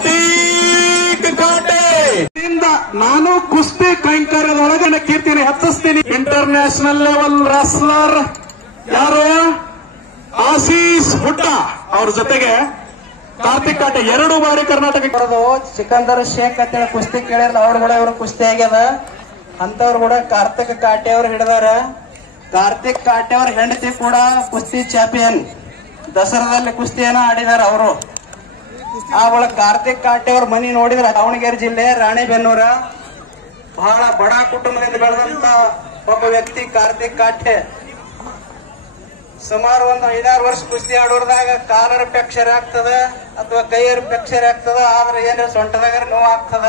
ಕಾರ್ತಿಕ್ ಕಾಟೆ ನಾನು ಕುಸ್ತಿ ಕೈಂಕರ್ಯದೊಳಗೆ ಕೀರ್ತಿನ ಹೆಚ್ಚಿಸ್ತೀನಿ. International level wrestler ಯಾರು ಆಶೀಶ್ ಹುಡ್ಡ ಅವ್ರ ಜೊತೆಗೆ ಕಾರ್ತಿಕ್ ಕಾಟೆ 2 ಬಾರಿ ಕರ್ನಾಟಕ ಸಿಕಂದರ್ ಶೇಖ್ ಅಂತೇಳಿ ಕುಸ್ತಿ ಕೇಳಿರಲ್ಲ, ಅವ್ರು ಕೂಡ ಇವ್ರು ಕುಸ್ತಿ ಆಗ್ಯದ ಅಂತವ್ರು ಕೂಡ ಕಾರ್ತಿಕ್ ಕಾಟೆ ಅವ್ರು ಹಿಡಿದಾರ. ಕಾರ್ತಿಕ್ ಕಾಟೆ ಅವ್ರ ಹೆಂಡತಿ ಕೂಡ ಕುಸ್ತಿ ಚಾಂಪಿಯನ್, ದಸರಾದಲ್ಲಿ ಕುಸ್ತಿಯನ್ನ ಆಡಿದಾರ ಅವರು. ಆ ಒಳಗ ಕಾರ್ತಿಕ್ ಕಾಟೆ ಅವ್ರ ಮನಿ ನೋಡಿದ್ರ ದಾವಣಗೆರೆ ಜಿಲ್ಲೆ ರಾಣಿಬೆನ್ನೂರ, ಬಹಳ ಬಡ ಕುಟುಂಬದಿಂದ ಬೆಳೆದಂತ ಒಬ್ಬ ವ್ಯಕ್ತಿ ಕಾರ್ತಿಕ್ ಕಾಟೆ. ಸುಮಾರು ಒಂದು 5-6 ವರ್ಷ ಕುಸ್ತಿ ಆಡೋರ್ದಾಗ ಕಾಲರ ಫ್ರಾಕ್ಚರ್ ಆಗ್ತದ ಅಥವಾ ಕೈಯರ ಫ್ರಾಕ್ಚರ್ ಆಗ್ತದ, ಆದ್ರೆ ಏನ್ರ ಸೊಂಟದಾಗ ನೋವು ಆಗ್ತದ.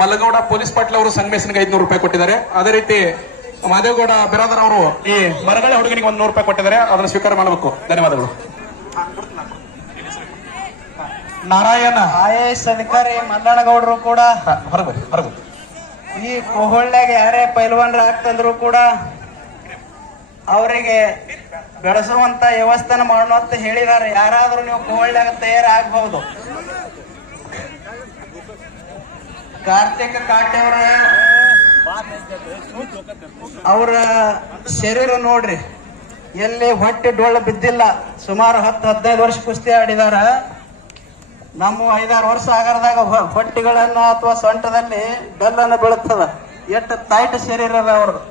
ಮಲ್ಲಗೌಡ ಪೊಲೀಸ್ ಪಾಟೀಲ್ ಅವರು ಸಂಗಮೇಶನ್ಗೆ 500 ರೂಪಾಯಿ ಕೊಟ್ಟಿದ್ದಾರೆ. ಅದೇ ರೀತಿ ಮಾದೇವಗೌಡ ಬಿರಾದರ್ ಅವರು ಈ ಮರಗಳೆ ಹುಡುಗನಿಗೆ 100 ರೂಪಾಯಿ ಕೊಟ್ಟಿದ್ದಾರೆ. ಅದನ್ನು ಸ್ವೀಕಾರ ಮಾಡಬೇಕು. ಧನ್ಯವಾದಗಳು. ನಾರಾಯಣ IAS ಅಧಿಕಾರಿ ಮಲ್ಲಣ್ಣಗೌಡರು ಕೂಡ ಈ ಕೋಹಳ್ಳ್ಯಾಗ ಯಾರೇ ಪೈಲ್ವಾನ್ರ ಆಗ್ತಂದ್ರು ಕೂಡ ಅವರಿಗೆ ಬೆಳೆಸುವಂತ ವ್ಯವಸ್ಥೆನ ಮಾಡೋಣ ಅಂತ ಹೇಳಿದ್ದಾರೆ. ಯಾರಾದ್ರೂ ನೀವು ಕೋಹಳ್ಳ್ಯಾಗ ತಯಾರಾಗಬಹುದು. ಕಾರ್ತಿಕ್ ಕಾಟೆ ಅವರ ಶರೀರ ನೋಡ್ರಿ, ಎಲ್ಲಿ ಹೊಟ್ಟೆ ಡೊಳ್ಳು ಬಿದ್ದಿಲ್ಲ. ಸುಮಾರು 10-15 ವರ್ಷ ಕುಸ್ತಿ ಆಡಿದಾರ. ನಮ್ಮ 5-6 ವರ್ಷ ಆಗರದಾಗ ಹೊಟ್ಟೆಗಳನ್ನ ಅಥವಾ ಸೊಂಟದಲ್ಲಿ ಬೆಲ್ಲನ್ನು ಬೀಳುತ್ತದ. ಎಷ್ಟು ಟೈಟ್ ಶರೀರ ಅದ ಅವ್ರದ್ದು.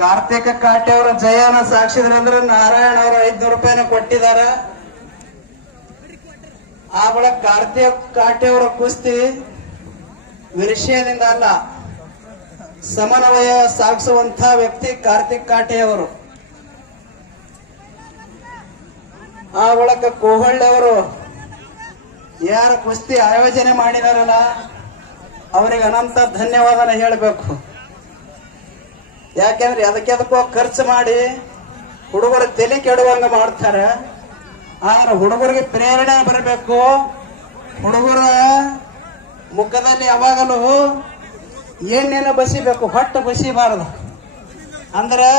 ಕಾರ್ತಿಕ್ ಕಾಟೆ ಅವರ ಜಯನ ಸಾಕ್ಷಿದ್ರಂದ್ರೆ ನಾರಾಯಣ ಅವರು 500 ರೂಪಾಯಿನ ಕೊಟ್ಟಿದಾರ. ಆ ಬಳಿಕ ಕಾರ್ತಿಕ್ ಕಾಟೆ ಅವರ ಕುಸ್ತಿ ವಿಷಯದಿಂದ ಅಲ್ಲ, ಸಮನ್ವಯ ಸಾಗಿಸುವಂತ ವ್ಯಕ್ತಿ ಕಾರ್ತಿಕ್ ಕಾಟೆ ಅವರು. ಆ ಬಳಿಕ ಕೋಹಳ್ಳಿ ಅವರು ಯಾರು ಕುಸ್ತಿ ಆಯೋಜನೆ ಮಾಡಿದಾರಲ್ಲ ಅವರಿಗೆ ಅನಂತ ಧನ್ಯವಾದನ ಹೇಳಬೇಕು. ಯಾಕೆಂದ್ರೆ ಅದಕ್ಕೋ ಖರ್ಚು ಮಾಡಿ ಹುಡುಗರು ತಲೆ ಕೆಡುವಂಗ ಮಾಡ್ತಾರೆ. ಆದ್ರೆ ಹುಡುಗರಿಗೆ ಪ್ರೇರಣೆ ಬರಬೇಕು. ಹುಡುಗರ ಮುಖದಲ್ಲಿ ಯಾವಾಗಲೂ ಏನೇನು ಬಸಿಬೇಕು, ಹೊಟ್ಟು ಬಸಿಬಾರದು. ಅಂದ್ರೆ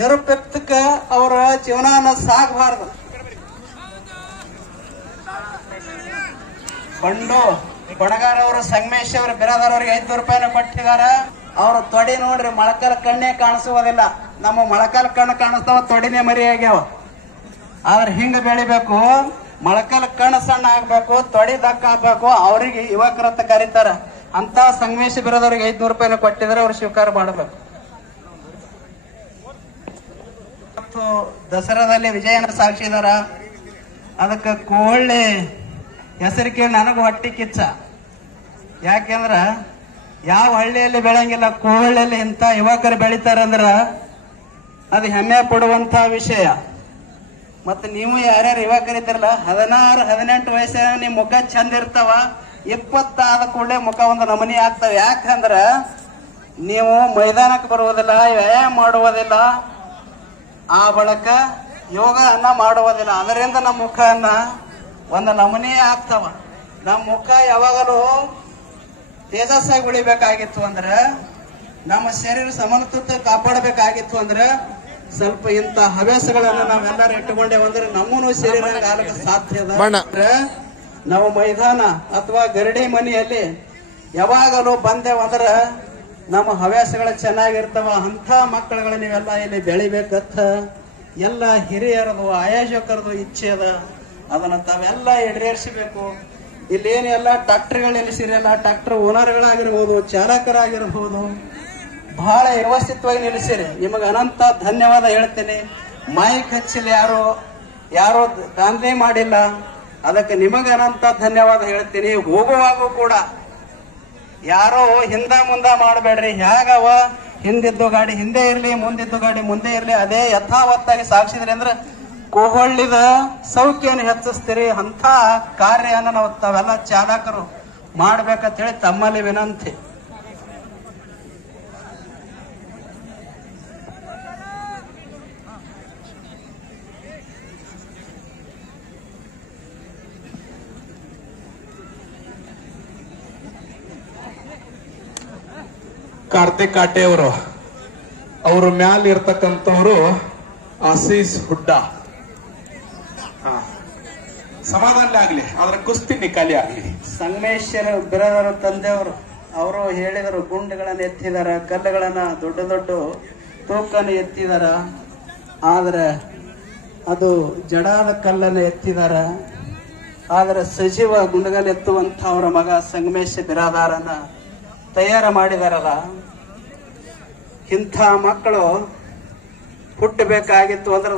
ನಿರುಪಯುಕ್ತಕ್ಕ ಅವರ ಜೀವನ ಸಾಗಬಾರದು. ಬಂಡು ಬಣಗಾರ ಅವರು ಸಂಗಮೇಶ್ ಅವರು ಬಿರಾದರ್ ಅವರಿಗೆ 500 ರೂಪಾಯಿನ ಕೊಟ್ಟಿದಾರ. ಅವ್ರ ತೊಡಿ ನೋಡ್ರಿ, ಮೊಳಕಾಲ ಕಣ್ಣೇ ಕಾಣಿಸುವುದಿಲ್ಲ. ನಮ್ಮ ಮೊಳಕಾಲ ಕಣ್ಣು ಕಾಣಿಸ್ತಾವ, ತೊಡಿನೇ ಮರಿ ಆಗ್ಯಾವ. ಆದ್ರೆ ಹಿಂಗ ಬೆಳಿಬೇಕು, ಮೊಳಕಾಲ ಕಣ್ಣು ಸಣ್ಣ ಆಗ್ಬೇಕು, ತೊಡಿ ದಕ್ಕ ಆಗ್ಬೇಕು. ಅವ್ರಿಗೆ ಯುವಕರಂತ ಕರೀತಾರ. ಅಂತ ಸಂಗಮೇಶ್ ಬಿರಾದವ್ರಿಗೆ 500 ರೂಪಾಯಿನ ಕೊಟ್ಟಿದ್ರೆ ಅವ್ರು ಸ್ವೀಕಾರ ಮಾಡಬೇಕು. ಮತ್ತು ದಸರಾದಲ್ಲಿ ವಿಜಯನ ಸಾಕ್ಷಿದಾರ. ಅದಕ್ಕೆ ಕೋಹಳ್ಳಿ ಹೆಸರು ಕೇಳಿ ನನಗೂ ಹೊಟ್ಟಿ ಕಿಚ್ಚ. ಯಾಕೆಂದ್ರ ಯಾವ ಹಳ್ಳಿಯಲ್ಲಿ ಬೆಳಂಗಿಲ್ಲ, ಕೋಹಳ್ಳಿಯಲ್ಲಿ ಇಂಥ ಯುವಕರು ಬೆಳಿತಾರಂದ್ರ ಅದು ಹೆಮ್ಮೆ ಪಡುವಂತ ವಿಷಯ. ಮತ್ತೆ ನೀವು ಯಾರ್ಯಾರು ಯುವಕರಿದ್ದೀರಲ್ಲ, 16-18 ವಯಸ್ಸಿನ ನಿಮ್ ಮುಖ ಚಂದ ಇರ್ತಾವ. 20 ಆದ ಕೂಡಲೇ ಮುಖ ಒಂದು ನಮೂನಿ ಆಗ್ತಾವ. ಯಾಕಂದ್ರ ನೀವು ಮೈದಾನಕ್ಕೆ ಬರುವುದಿಲ್ಲ, ವ್ಯಾಯಾಮ ಮಾಡುವುದಿಲ್ಲ, ಆ ಬಳಿಕ ಯೋಗ ಅನ್ನ ಮಾಡುವುದಿಲ್ಲ. ಅದರಿಂದ ನಮ್ಮ ಮುಖವನ್ನ ಒಂದು ನಮೂನಿ ಆಗ್ತಾವ. ನಮ್ಮ ಮುಖ ಯಾವಾಗಲೂ ತೇಜಸ್ಸಾಗಿ ಉಳಿಬೇಕಾಗಿತ್ತು ಅಂದ್ರೆ, ನಮ್ಮ ಶರೀರ ಸಮತೋಲನ ಕಾಪಾಡಬೇಕಾಗಿತ್ತು ಅಂದ್ರೆ ಸ್ವಲ್ಪ ಇಂತ ಹವ್ಯಾಸಗಳನ್ನ ನಾವೆಲ್ಲರೂ ಇಟ್ಟುಕೊಂಡೇವು ಅಂದ್ರೆ ನಮ್ಮನು ಶರೀರ ಆಗಲಿಕ್ಕೆ ಸಾಧ್ಯ ಅದ. ನಾವು ಮೈದಾನ ಅಥವಾ ಗರಡಿ ಮನೆಯಲ್ಲಿ ಯಾವಾಗಲೂ ಬಂದೇವಂದ್ರ ನಮ್ಮ ಹವ್ಯಾಸಗಳು ಚೆನ್ನಾಗಿರ್ತಾವ. ಅಂತ ಮಕ್ಕಳುಗಳ ನೀವೆಲ್ಲ ಇಲ್ಲಿ ಬೆಳಿಬೇಕಂತ ಎಲ್ಲ ಹಿರಿಯರದು ಆಯೋಜಕರದು ಇಚ್ಛೆ ಅದ. ಅದನ್ನ ತಾವೆಲ್ಲ ಈಡೇರಿಸಬೇಕು. ಇಲ್ಲೇನೆಲ್ಲ ಟ್ರಾಕ್ಟರ್ಗಳು ನಿಲ್ಲಿಸಿರಲ್ಲ, ಟ್ರಾಕ್ಟರ್ ಓನರ್ಗಳಾಗಿರ್ಬೋದು, ಚಾಲಕರಾಗಿರ್ಬೋದು, ಬಹಳ ವ್ಯವಸ್ಥಿತವಾಗಿ ನಿಲ್ಲಿಸಿರಿ. ನಿಮಗೆ ಅನಂತ ಧನ್ಯವಾದ ಹೇಳ್ತೇನೆ. ಮೈಕ್ ಹಚ್ಚಿಲ್ಲ, ಯಾರೋ ದಾಂಧಲೆ ಮಾಡಿಲ್ಲ, ಅದಕ್ಕೆ ನಿಮಗೆ ಅನಂತ ಧನ್ಯವಾದ ಹೇಳ್ತೀನಿ. ಹೋಗುವಾಗೂ ಕೂಡ ಯಾರೋ ಹಿಂದ ಮುಂದ ಮಾಡಬೇಡ್ರಿ. ಹೇಗವ ಹಿಂದಿದ್ದು ಗಾಡಿ ಹಿಂದೆ ಇರ್ಲಿ, ಮುಂದಿದ್ದು ಗಾಡಿ ಮುಂದೆ ಇರ್ಲಿ, ಅದೇ ಯಥಾವತ್ತಾಗಿ ಸಾಗಿಸಿದ್ರಿ ಅಂದ್ರೆ ಕೋಹಳ್ಳಿದ ಸೌಖ್ಯವನ್ನು ಹೆಚ್ಚಿಸ್ತೀರಿ. ಅಂತ ಕಾರ್ಯನ ನಾವು ತಾವೆಲ್ಲ ಚಾಲಕರು ಮಾಡ್ಬೇಕಂತ ಹೇಳಿ ತಮ್ಮಲ್ಲಿ ವಿನಂತಿ. ಕಾರ್ತಿಕ್ ಕಾಟೆ ಅವರು ಅವ್ರ ಮ್ಯಾಲ ಇರ್ತಕ್ಕಂಥವ್ರು ಆಸೀಸ್ ಹುಡ್ಡ. ಸಮಾಧಾನ ಆಗ್ಲಿ, ಆದ್ರೆ ಕುಸ್ತಿ ನಿಖಾಲಿ ಆಗ್ಲಿ. ಸಂಗಮೇಶ್ವರ ಬಿರಾದರ ತಂದೆಯವರು ಅವರು ಹೇಳಿದರು, ಗುಂಡುಗಳನ್ನ ಎತ್ತಿದಾರ, ಕಲ್ಲುಗಳನ್ನ ದೊಡ್ಡ ದೊಡ್ಡ ತೂಕನ್ನು ಎತ್ತಿದಾರ, ಆದ್ರೆ ಅದು ಜಡಾದ ಕಲ್ಲನ್ನು ಎತ್ತಿದಾರ. ಆದ್ರೆ ಸಜೀವ ಗುಂಡುಗಲ್ ಎತ್ತುವಂತ ಅವರ ಮಗ ಸಂಗಮೇಶ ಬಿರಾದಾರನ ತಯಾರು ಮಾಡಿದಾರಲ್ಲ, ಇಂಥ ಮಕ್ಕಳು ಹುಟ್ಟಬೇಕಾಗಿತ್ತು ಅಂದ್ರೆ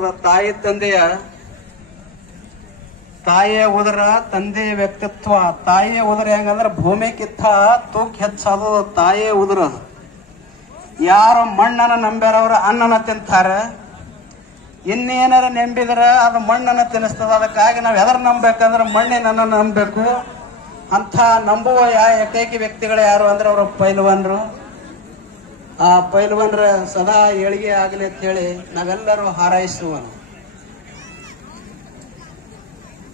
ತಾಯಿಯ ಉದರ ತಂದೆಯ ವ್ಯಕ್ತಿತ್ವ. ತಾಯಿಯ ಉದರ ಹೆಂಗಂದ್ರೆ ಭೂಮಿಗಿಂತ ತೂಕ ಹೆಚ್ಚಾದ ತಾಯಿಯ ಉದರ. ಯಾರು ಮಣ್ಣನ್ನ ನಂಬ್ಯಾರವ್ರ ಅನ್ನನ ತಿಂತಾರ, ಇನ್ನೇನಾರ ನಂಬಿದ್ರ ಅದು ಮಣ್ಣನ್ನ ತಿನ್ನಿಸ್ತದ. ಅದಕ್ಕಾಗಿ ನಾವ್ ಎದರ್ ನಂಬೇಕಂದ್ರೆ ಮಣ್ಣಿನನ್ನ ನಂಬಬೇಕು. ಅಂತ ನಂಬುವ ಏಕೈಕ ವ್ಯಕ್ತಿಗಳು ಯಾರು ಅಂದ್ರೆ ಅವರು ಪೈಲ್ವಾನ್ರು. ಆ ಪೈಲ್ವಾನ್ರ ಸದಾ ಏಳಿಗೆ ಆಗಲಿ ಅಂತ ಹೇಳಿ ನಾವೆಲ್ಲರೂ ಹಾರೈಸುವ.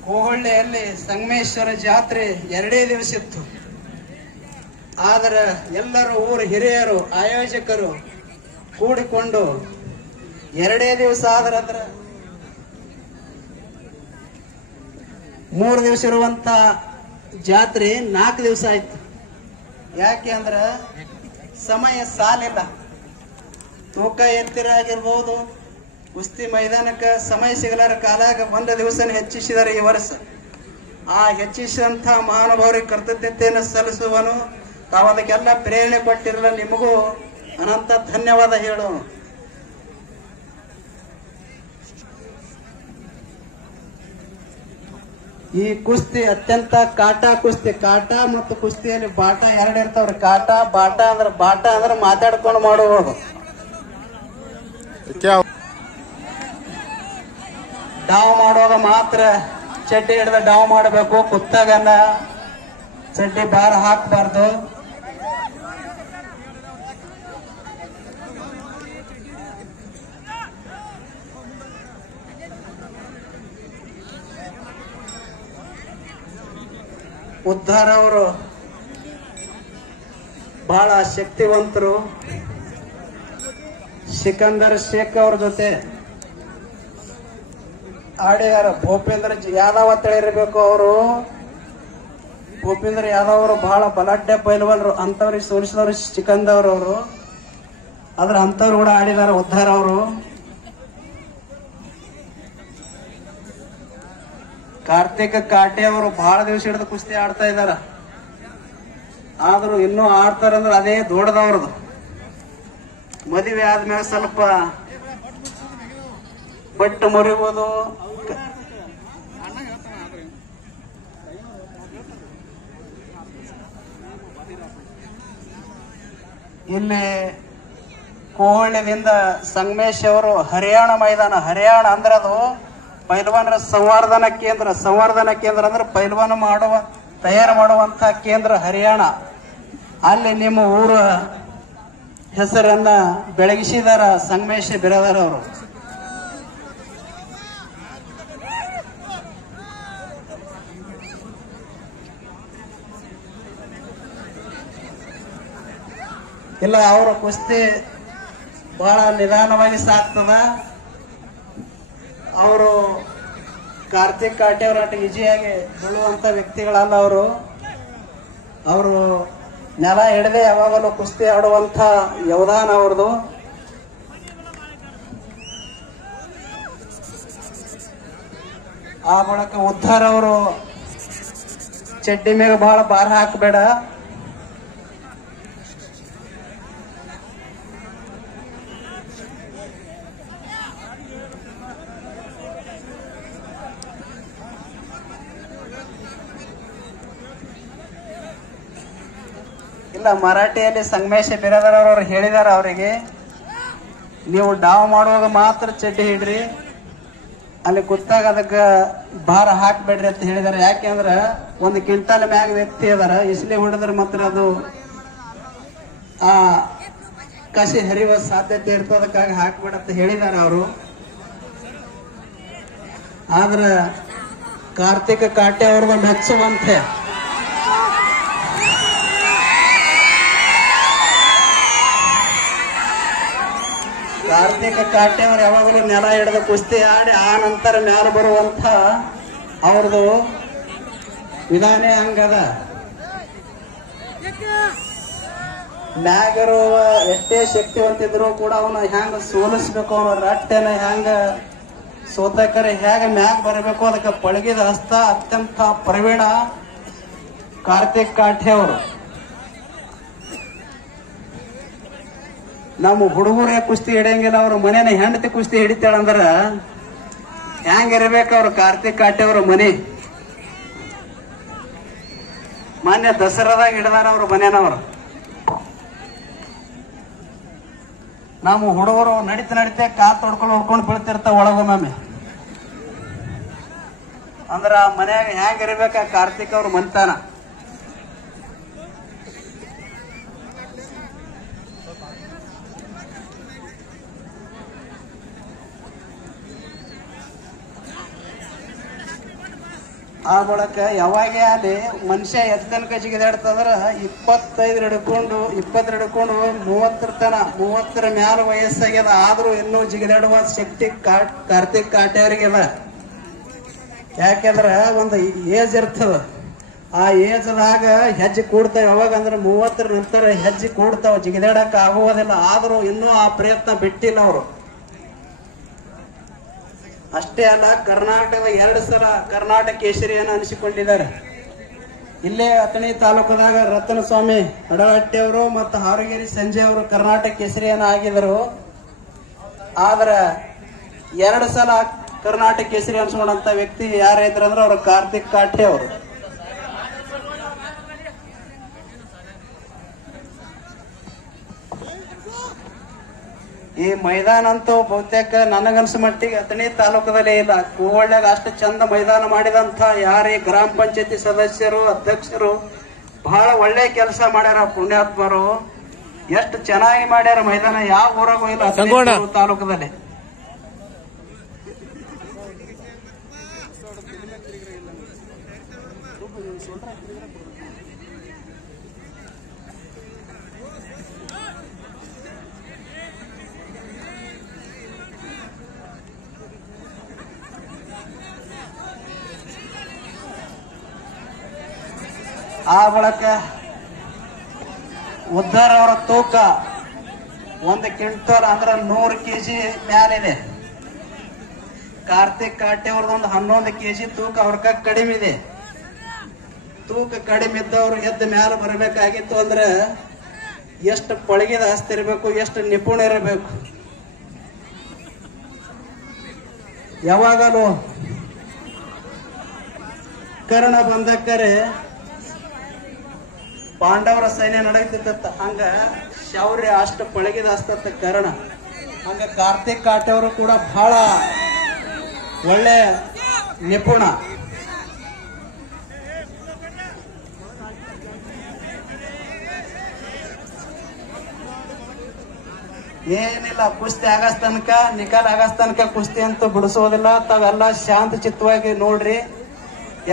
ಕೋಹಳ್ಳಿಯಲ್ಲಿ ಸಂಗಮೇಶ್ವರ ಜಾತ್ರೆ 2 ದಿವಸ ಇತ್ತು. ಆದ್ರೆ ಎಲ್ಲರೂ ಊರ ಹಿರಿಯರು ಆಯೋಜಕರು ಕೂಡಿಕೊಂಡು 2 ದಿವಸ ಆದ್ರಂದ್ರ 3 ದಿವಸ ಇರುವಂತ ಜಾತ್ರೆ 4 ದಿವಸ ಆಯ್ತು. ಯಾಕೆ ಅಂದ್ರ ಸಮಯ ಸಾಲಿಲ್ಲ. ತೂಕ ಎತ್ತಿರ ಆಗಿರ್ಬೋದು, ಕುಸ್ತಿ ಮೈದಾನಕ್ಕೆ ಸಮಯ ಸಿಗಲಾರ ಕಾಲಾಗ 1 ದಿವಸನ ಹೆಚ್ಚಿಸಿದ್ದಾರೆ ಈ ವರ್ಷ. ಆ ಹೆಚ್ಚಿಸಿದಂತ ಮಹಾನುಭಾವರಿಗೆ ಕೃತಜ್ಞತೆಯನ್ನು ಸಲ್ಲಿಸುವನು. ತಾವು ಅದಕ್ಕೆಲ್ಲ ಪ್ರೇರಣೆ ಕೊಟ್ಟಿರಲ್ಲ, ನಿಮಗೂ ಅನಂತ ಧನ್ಯವಾದ ಹೇಳೋನು. ಈ ಕುಸ್ತಿ ಅತ್ಯಂತ ಕಾಟ ಕುಸ್ತಿ. ಕಾಟ ಮತ್ತು ಕುಸ್ತಿಯಲ್ಲಿ ಬಾಟ 2 ಇರ್ತಾವ್ರಿ. ಕಾಟ ಬಾಟ ಅಂದ್ರೆ ಮಾತಾಡ್ಕೊಂಡು ಮಾಡುವುದು. ಡಾವ್ ಮಾಡುವಾಗ ಮಾತ್ರ ಚಡ್ಡಿ ಹಿಡ್ದ ಡಾವ್ ಮಾಡಬೇಕು. ಕುತ್ತಾಗನ್ನ ಚಡ್ಡಿ ಬಾರ ಹಾಕಬಾರ್ದು. ಉದ್ಧಾರ ಅವರು ಬಹಳ ಶಕ್ತಿವಂತರು. ಸಿಕಂದರ್ ಶೇಖ್ ಅವ್ರ ಜೊತೆ ಆಡಿದಾರ. ಭೂಪೇಂದ್ರ ಯಾದವ್ ಅಂತ ಹೇಳಿರ್ಬೇಕು ಅವರು. ಭೂಪೇಂದ್ರ ಯಾದವ್ ಅವರು ಬಹಳ ಬಲಾಢ್ಯ ಪೈಲ್ವಾನರು. ಅಂತವ್ರಿಗೆ ಸೋಲಿಸಿದವರು ಸಿಕಂದರ್ ಅವರು. ಆದ್ರೆ ಅಂತವ್ರು ಕೂಡ ಆಡಿದಾರ ಉದ್ಧಾರ ಅವರು. ಕಾರ್ತಿಕ್ ಕಾಟೆ ಅವರು ಬಹಳ ದಿವಸ ಹಿಡಿದು ಕುಸ್ತಿ ಆಡ್ತಾ ಇದಾರ. ಆದ್ರೂ ಇನ್ನೂ ಆಡ್ತಾರಂದ್ರೆ ಅದೇ ದೊಡ್ಡದವ್ರದ್ದು. ಮದುವೆ ಆದ್ಮೇಲೆ ಸ್ವಲ್ಪ ಬಟ್ಟು ಮುರಿಬೋದು. ಇಲ್ಲಿ ಕೋಹಳ್ಳಿಯಿಂದ ಸಂಗಮೇಶ್ ಅವರು ಹರಿಯಾಣ ಮೈದಾನ. ಹರಿಯಾಣ ಅಂದ್ರೆ ಅದು ಪೈಲ್ವಾನರ ಸಂವರ್ಧನ ಕೇಂದ್ರ. ಸಂವರ್ಧನ ಕೇಂದ್ರ ಅಂದ್ರೆ ಪೈಲ್ವಾನ ತಯಾರು ಮಾಡುವಂತ ಕೇಂದ್ರ ಹರಿಯಾಣ. ಅಲ್ಲಿ ನಿಮ್ಮ ಊರ ಹೆಸರನ್ನ ಬೆಳಗಿಸಿದಾರ ಸಂಗಮೇಶ ಬಿರಾದಾರ ಅವರು. ಇಲ್ಲ, ಅವರ ಕುಸ್ತಿ ಬಹಳ ನಿಧಾನವಾಗಿ ಸಾಕ್ತದ. ಅವರು ಕಾರ್ತಿಕ್ ಕಾಟೆ ಅವರ ಈಜಿಯಾಗಿ ಬೀಳುವಂತ ವ್ಯಕ್ತಿಗಳಲ್ಲ. ಅವರು ನೆಲ ಹಿಡದೆ ಯಾವಾಗಲೂ ಕುಸ್ತಿ ಆಡುವಂತ ಯೋಧಾನ ಅವ್ರದು. ಆ ಮೂಲಕ ಉದ್ಧಾರ ಅವರು ಚಡ್ಡಿ ಮೇಲೆ ಬಹಳ ಭಾರ ಹಾಕಬೇಡ. ಇಲ್ಲ, ಮರಾಠಿಯಲ್ಲಿ ಸಂಗಮೇಶ ಬಿರಾದಾರ ಅವರು ಹೇಳಿದಾರ ಅವರಿಗೆ, ನೀವು ಡಾವ್ ಮಾಡುವಾಗ ಮಾತ್ರ ಚಡ್ಡಿ ಹಿಡ್ರಿ, ಅಲ್ಲಿ ಕೂತಾಗ ಅದಕ್ಕೆ ಭಾರ ಹಾಕ್ಬೇಡ್ರಿ ಅಂತ ಹೇಳಿದಾರೆ. ಯಾಕೆಂದ್ರ 1 ಕ್ವಿಂಟಲ್ ಮ್ಯಾಗ ವ್ಯಕ್ತಿ ಅದಾರ. ಇಸ್ಲಿ ಹೊಡೆದ್ರೆ ಮಾತ್ರ ಅದು ಆ ಕಸಿ ಹರಿಯುವ ಸಾಧ್ಯತೆ ಇರ್ತದೆ. ಅದಕ್ಕಾಗಿ ಹಾಕ್ಬೇಡ ಅಂತ ಹೇಳಿದಾರೆ ಅವರು. ಆದ್ರ ಕಾರ್ತಿಕ್ ಕಾಟೆ ಅವ್ರದ್ದು ಮೆಚ್ಚುವಂತೆ ಕಾರ್ತಿಕ ಕಾಟ್ಯವರು ಯಾವಾಗಲೂ ನೆಲ ಹಿಡಿದು ಕುಸ್ತಿ ಆಡಿ ಆ ನಂತರ ಮ್ಯಾಲ ಬರುವಂತ ಅವ್ರದ್ದು ವಿಧಾನೇ ಹಂಗದ. ಮ್ಯಾಗರುವ ಎಷ್ಟೇ ಶಕ್ತಿವಂತಿದ್ರು ಕೂಡ ಅವನ ಹೆಂಗ ಸೋಲಿಸ್ಬೇಕು, ಅವನ ರಟ್ಟೆನ ಹೆಂಗ ಸೋತಕರೆ ಹೇಗ ಮ್ಯಾಗ ಬರಬೇಕು, ಅದಕ್ಕೆ ಪಳಗಿದ ಹಸ್ತ ಅತ್ಯಂತ ಪ್ರವೀಣ ಕಾರ್ತಿಕ್ ಕಾಠೆ ಅವರು. ನಮ್ಮ ಹುಡುಗರೇ ಕುಸ್ತಿ ಹಿಡಿಯಂಗಿಲ್ಲ, ಅವ್ರ ಮನೇನ ಹೆಂಡತಿ ಕುಸ್ತಿ ಹಿಡಿತಾಳಂದ್ರ ಹೆಂಗಿರ್ಬೇಕು ಅವ್ರು ಕಾರ್ತಿಕ್ ಕಾಟೆ ಅವ್ರ ಮನೆ. ಮೊನ್ನೆ ದಸರಾದಾಗ ಹಿಡಿದಾರ ಅವ್ರ ಮನೇನವ್ರು. ನಮ್ಮ ಹುಡುಗರು ನಡಿತೆ ಕಾತ್ ಹೊಡ್ಕೊಂಡು ಬೀಳ್ತಿರ್ತಾವ ಒಳಗೊಮ್ಮೆ. ಅಂದ್ರ ಮನ್ಯಾಗ ಹೆಂಗಿರ್ಬೇಕ ಕಾರ್ತಿಕ್ ಅವ್ರ ಮನ್ತಾನ. ಆ ಬಳಕ ಯಾವಾಗೇ ಅಲ್ಲಿ ಮನುಷ್ಯ ಎತ್ತನಕ ಜಿಗಿದಾಡ್ತಂದ್ರ 25 ಹಿಡ್ಕೊಂಡು 20 ಹಿಡ್ಕೊಂಡು 30 ತನ 30 ಮ್ಯಾಲ ವಯಸ್ಸಾಗ್ಯದ. ಆದ್ರೂ ಇನ್ನೂ ಜಿಗಿದಾಡುವ ಶಕ್ತಿ ಕಾರ್ತಿಕ್ ಕಾಟೆ ಅವ್ರಿಗೆಲ್ಲ. ಯಾಕೆಂದ್ರ ಒಂದು ಏಜ್ ಇರ್ತದ, ಆ ಏಜ್ದಾಗ ಹೆಜ್ಜೆ ಕೂಡ್ತಾವ. ಯಾವಾಗಂದ್ರ 30 ನಂತರ ಹೆಜ್ಜೆ ಕೂಡ್ತಾವ, ಜಿಗಿದಾಡಕ್ ಆಗುವುದಿಲ್ಲ. ಆದ್ರೂ ಇನ್ನೂ ಆ ಪ್ರಯತ್ನ ಬಿಟ್ಟಿಲ್ಲ ಅವರು. ಅಷ್ಟೇ ಅಲ್ಲ, ಕರ್ನಾಟಕದ 2 ಸಲ ಕರ್ನಾಟಕ ಕೇಸರಿಯನ್ನು ಅನಿಸಿಕೊಂಡಿದ್ದಾರೆ. ಇಲ್ಲೇ ಅಥಣಿ ತಾಲೂಕದಾಗ ರತನಸ್ವಾಮಿ ಅಡಗಟ್ಟಿ ಅವರು ಮತ್ತು ಹಾರಗಿರಿ ಸಂಜಯ್ ಅವರು ಕರ್ನಾಟಕ ಕೇಸರಿಯನ್ನು ಆಗಿದರು. ಆದ್ರೆ 2 ಸಲ ಕರ್ನಾಟಕ ಕೇಸರಿ ಅನ್ಸ್ಕೊಂಡಂತ ವ್ಯಕ್ತಿ ಯಾರಿದ್ರು ಅಂದ್ರೆ ಅವರು ಕಾರ್ತಿಕ್ ಕಾಠೆ ಅವರು. ಈ ಮೈದಾನ ಅಂತೂ ಬಹುತೇಕ ನನಗನ್ಸ ಮಟ್ಟಿಗೆ ಅಥಣಿ ತಾಲೂಕದಲ್ಲೇ ಇಲ್ಲ. ಕೂವಳ್ಳ್ಯಾಗ ಅಷ್ಟು ಚಂದ ಮೈದಾನ ಮಾಡಿದಂತ ಯಾರೇ ಗ್ರಾಮ ಪಂಚಾಯತಿ ಸದಸ್ಯರು ಅಧ್ಯಕ್ಷರು ಬಹಳ ಒಳ್ಳೆ ಕೆಲಸ ಮಾಡ್ಯಾರ. ಪುಣ್ಯಾತ್ಮರು ಎಷ್ಟು ಚೆನ್ನಾಗಿ ಮಾಡ್ಯಾರ ಮೈದಾನ. ಯಾವ ಊರಾಗೂ ಇಲ್ಲ ಅಥಣಿ ತಾಲೂಕದಲ್ಲಿ. ಆ ಬಳಕ ಉದ್ದಾರ ಅವರ ತೂಕ 1 ಕ್ವಿಂಟಲ್ ಅಂದ್ರೆ 100 kg ಮ್ಯಾಲಿದೆ. ಕಾರ್ತಿಕ್ ಕಾಟೆ ಅವ್ರದೊಂದು 11 kg ತೂಕ ಅವ್ರ ಕಡಿಮೆ ಇದೆ. ತೂಕ ಕಡಿಮೆ ಇದ್ದವ್ರು ಎದ್ದು ಮ್ಯಾಲ ಬರಬೇಕಾಗಿತ್ತು ಅಂದ್ರೆ ಎಷ್ಟು ಪಳಗಿದ ಹಸ್ತ ಇರಬೇಕು, ಎಷ್ಟು ನಿಪುಣ ಇರಬೇಕು. ಯಾವಾಗಲೂ ಕರ್ಣ ಬಂದಕ್ಕರೆ ಪಾಂಡವರ ಸೈನ್ಯ ನಡೆಯುತ್ತಿತ್ತ, ಹಂಗ ಶೌರ್ಯ ಅಷ್ಟು ಪಳಗಿದ ಹಸ್ತತ್ತ ಕರ್ಣ. ಹಂಗ ಕಾರ್ತಿಕ್ ಕಾಟೆ ಅವರು ಕೂಡ ಬಹಳ ಒಳ್ಳೆ ನಿಪುಣ. ಏನಿಲ್ಲ, ಕುಸ್ತಿ ಆಗಸ್ ತನಕ ನಿಕಾಲ್ ಆಗಸ್ ತನಕ ಕುಸ್ತಿ ಅಂತೂ ಬಿಡಿಸೋದಿಲ್ಲ. ತಾವೆಲ್ಲ ಶಾಂತ ಚಿತ್ತವಾಗಿ ನೋಡ್ರಿ.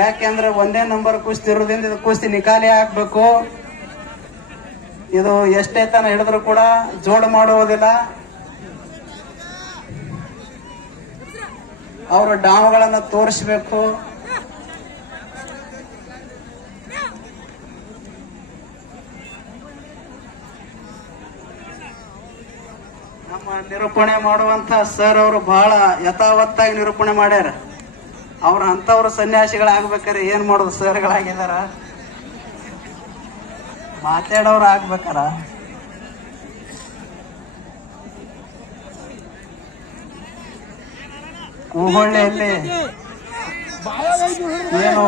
ಯಾಕೆಂದ್ರೆ 1ನೇ ನಂಬರ್ ಕುಸ್ತಿ ಇರೋದ್ರಿಂದ ಇದು ಕುಸ್ತಿ ನಿಕಾಲಿ ಹಾಕ್ಬೇಕು. ಇದು ಎಷ್ಟೇ ತನ ಹಿಡಿದ್ರು ಕೂಡ ಜೋಡು ಮಾಡುವುದಿಲ್ಲ. ಅವರ ಡಾವುಗಳನ್ನ ತೋರಿಸ್ಬೇಕು. ನಮ್ಮ ನಿರೂಪಣೆ ಮಾಡುವಂತ ಸರ್ ಅವರು ಬಹಳ ಯಥಾವತ್ತಾಗಿ ನಿರೂಪಣೆ ಮಾಡ್ಯಾರ. ಅವ್ರ ಅಂತವ್ರ ಸನ್ಯಾಸಿಗಳಾಗ್ಬೇಕಾರೆ ಏನ್ ಮಾಡೋದು, ಸರ್ಗಳಾಗಿದಾರ, ಮಾತಾಡೋರು ಆಗ್ಬೇಕಾರ. ಕೂಹೊಳ್ಳಿಯಲ್ಲಿ ಏನು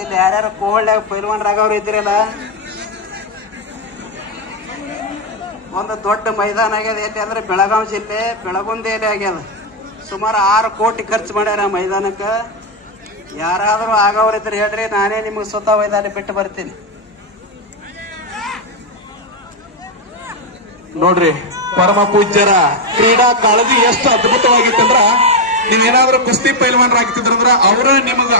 ಇಲ್ಲಿ ಯಾರ್ಯಾರು ಕೂಹೊಳ್ಳಿಯಾಗ ಪೈಲ್ವಾನ್ರಾಗವ್ರು ಇದ್ರಲ್ಲ, ಒಂದು ದೊಡ್ಡ ಮೈದಾನ ಆಗ್ಯದ. ಎಲ್ಲಿ ಅಂದ್ರೆ ಬೆಳಗಾವಿ ಜಿಲ್ಲೆ ಬೆಳಗುಂದಿಯಲ್ಲಿ ಆಗ್ಯದ. ಸುಮಾರು 6 ಕೋಟಿ ಖರ್ಚು ಮಾಡ್ಯಾರ ಮೈದಾನಕ್ಕೆ. ಯಾರಾದ್ರೂ ಆಗವ್ರಿದ್ರೆ ಹೇಳ್ರಿ, ನಾನೇ ನಿಮ್ಗೆ ಸ್ವತಃ ಮೈದಾನ ಬಿಟ್ಟು ಬರ್ತೀನಿ. ನೋಡ್ರಿ, ಪರಮ ಪೂಜ್ಯರ ಕ್ರೀಡಾ ಕಾಳಜಿ ಎಷ್ಟು ಅದ್ಭುತವಾಗಿತ್ತಂದ್ರ, ನೀವೇನಾದ್ರೂ ಕುಸ್ತಿ ಪೈಲ್ವಾನ್ರಾಗ್ತಿದ್ರಂದ್ರ ಅವ್ರ ನಿಮಗ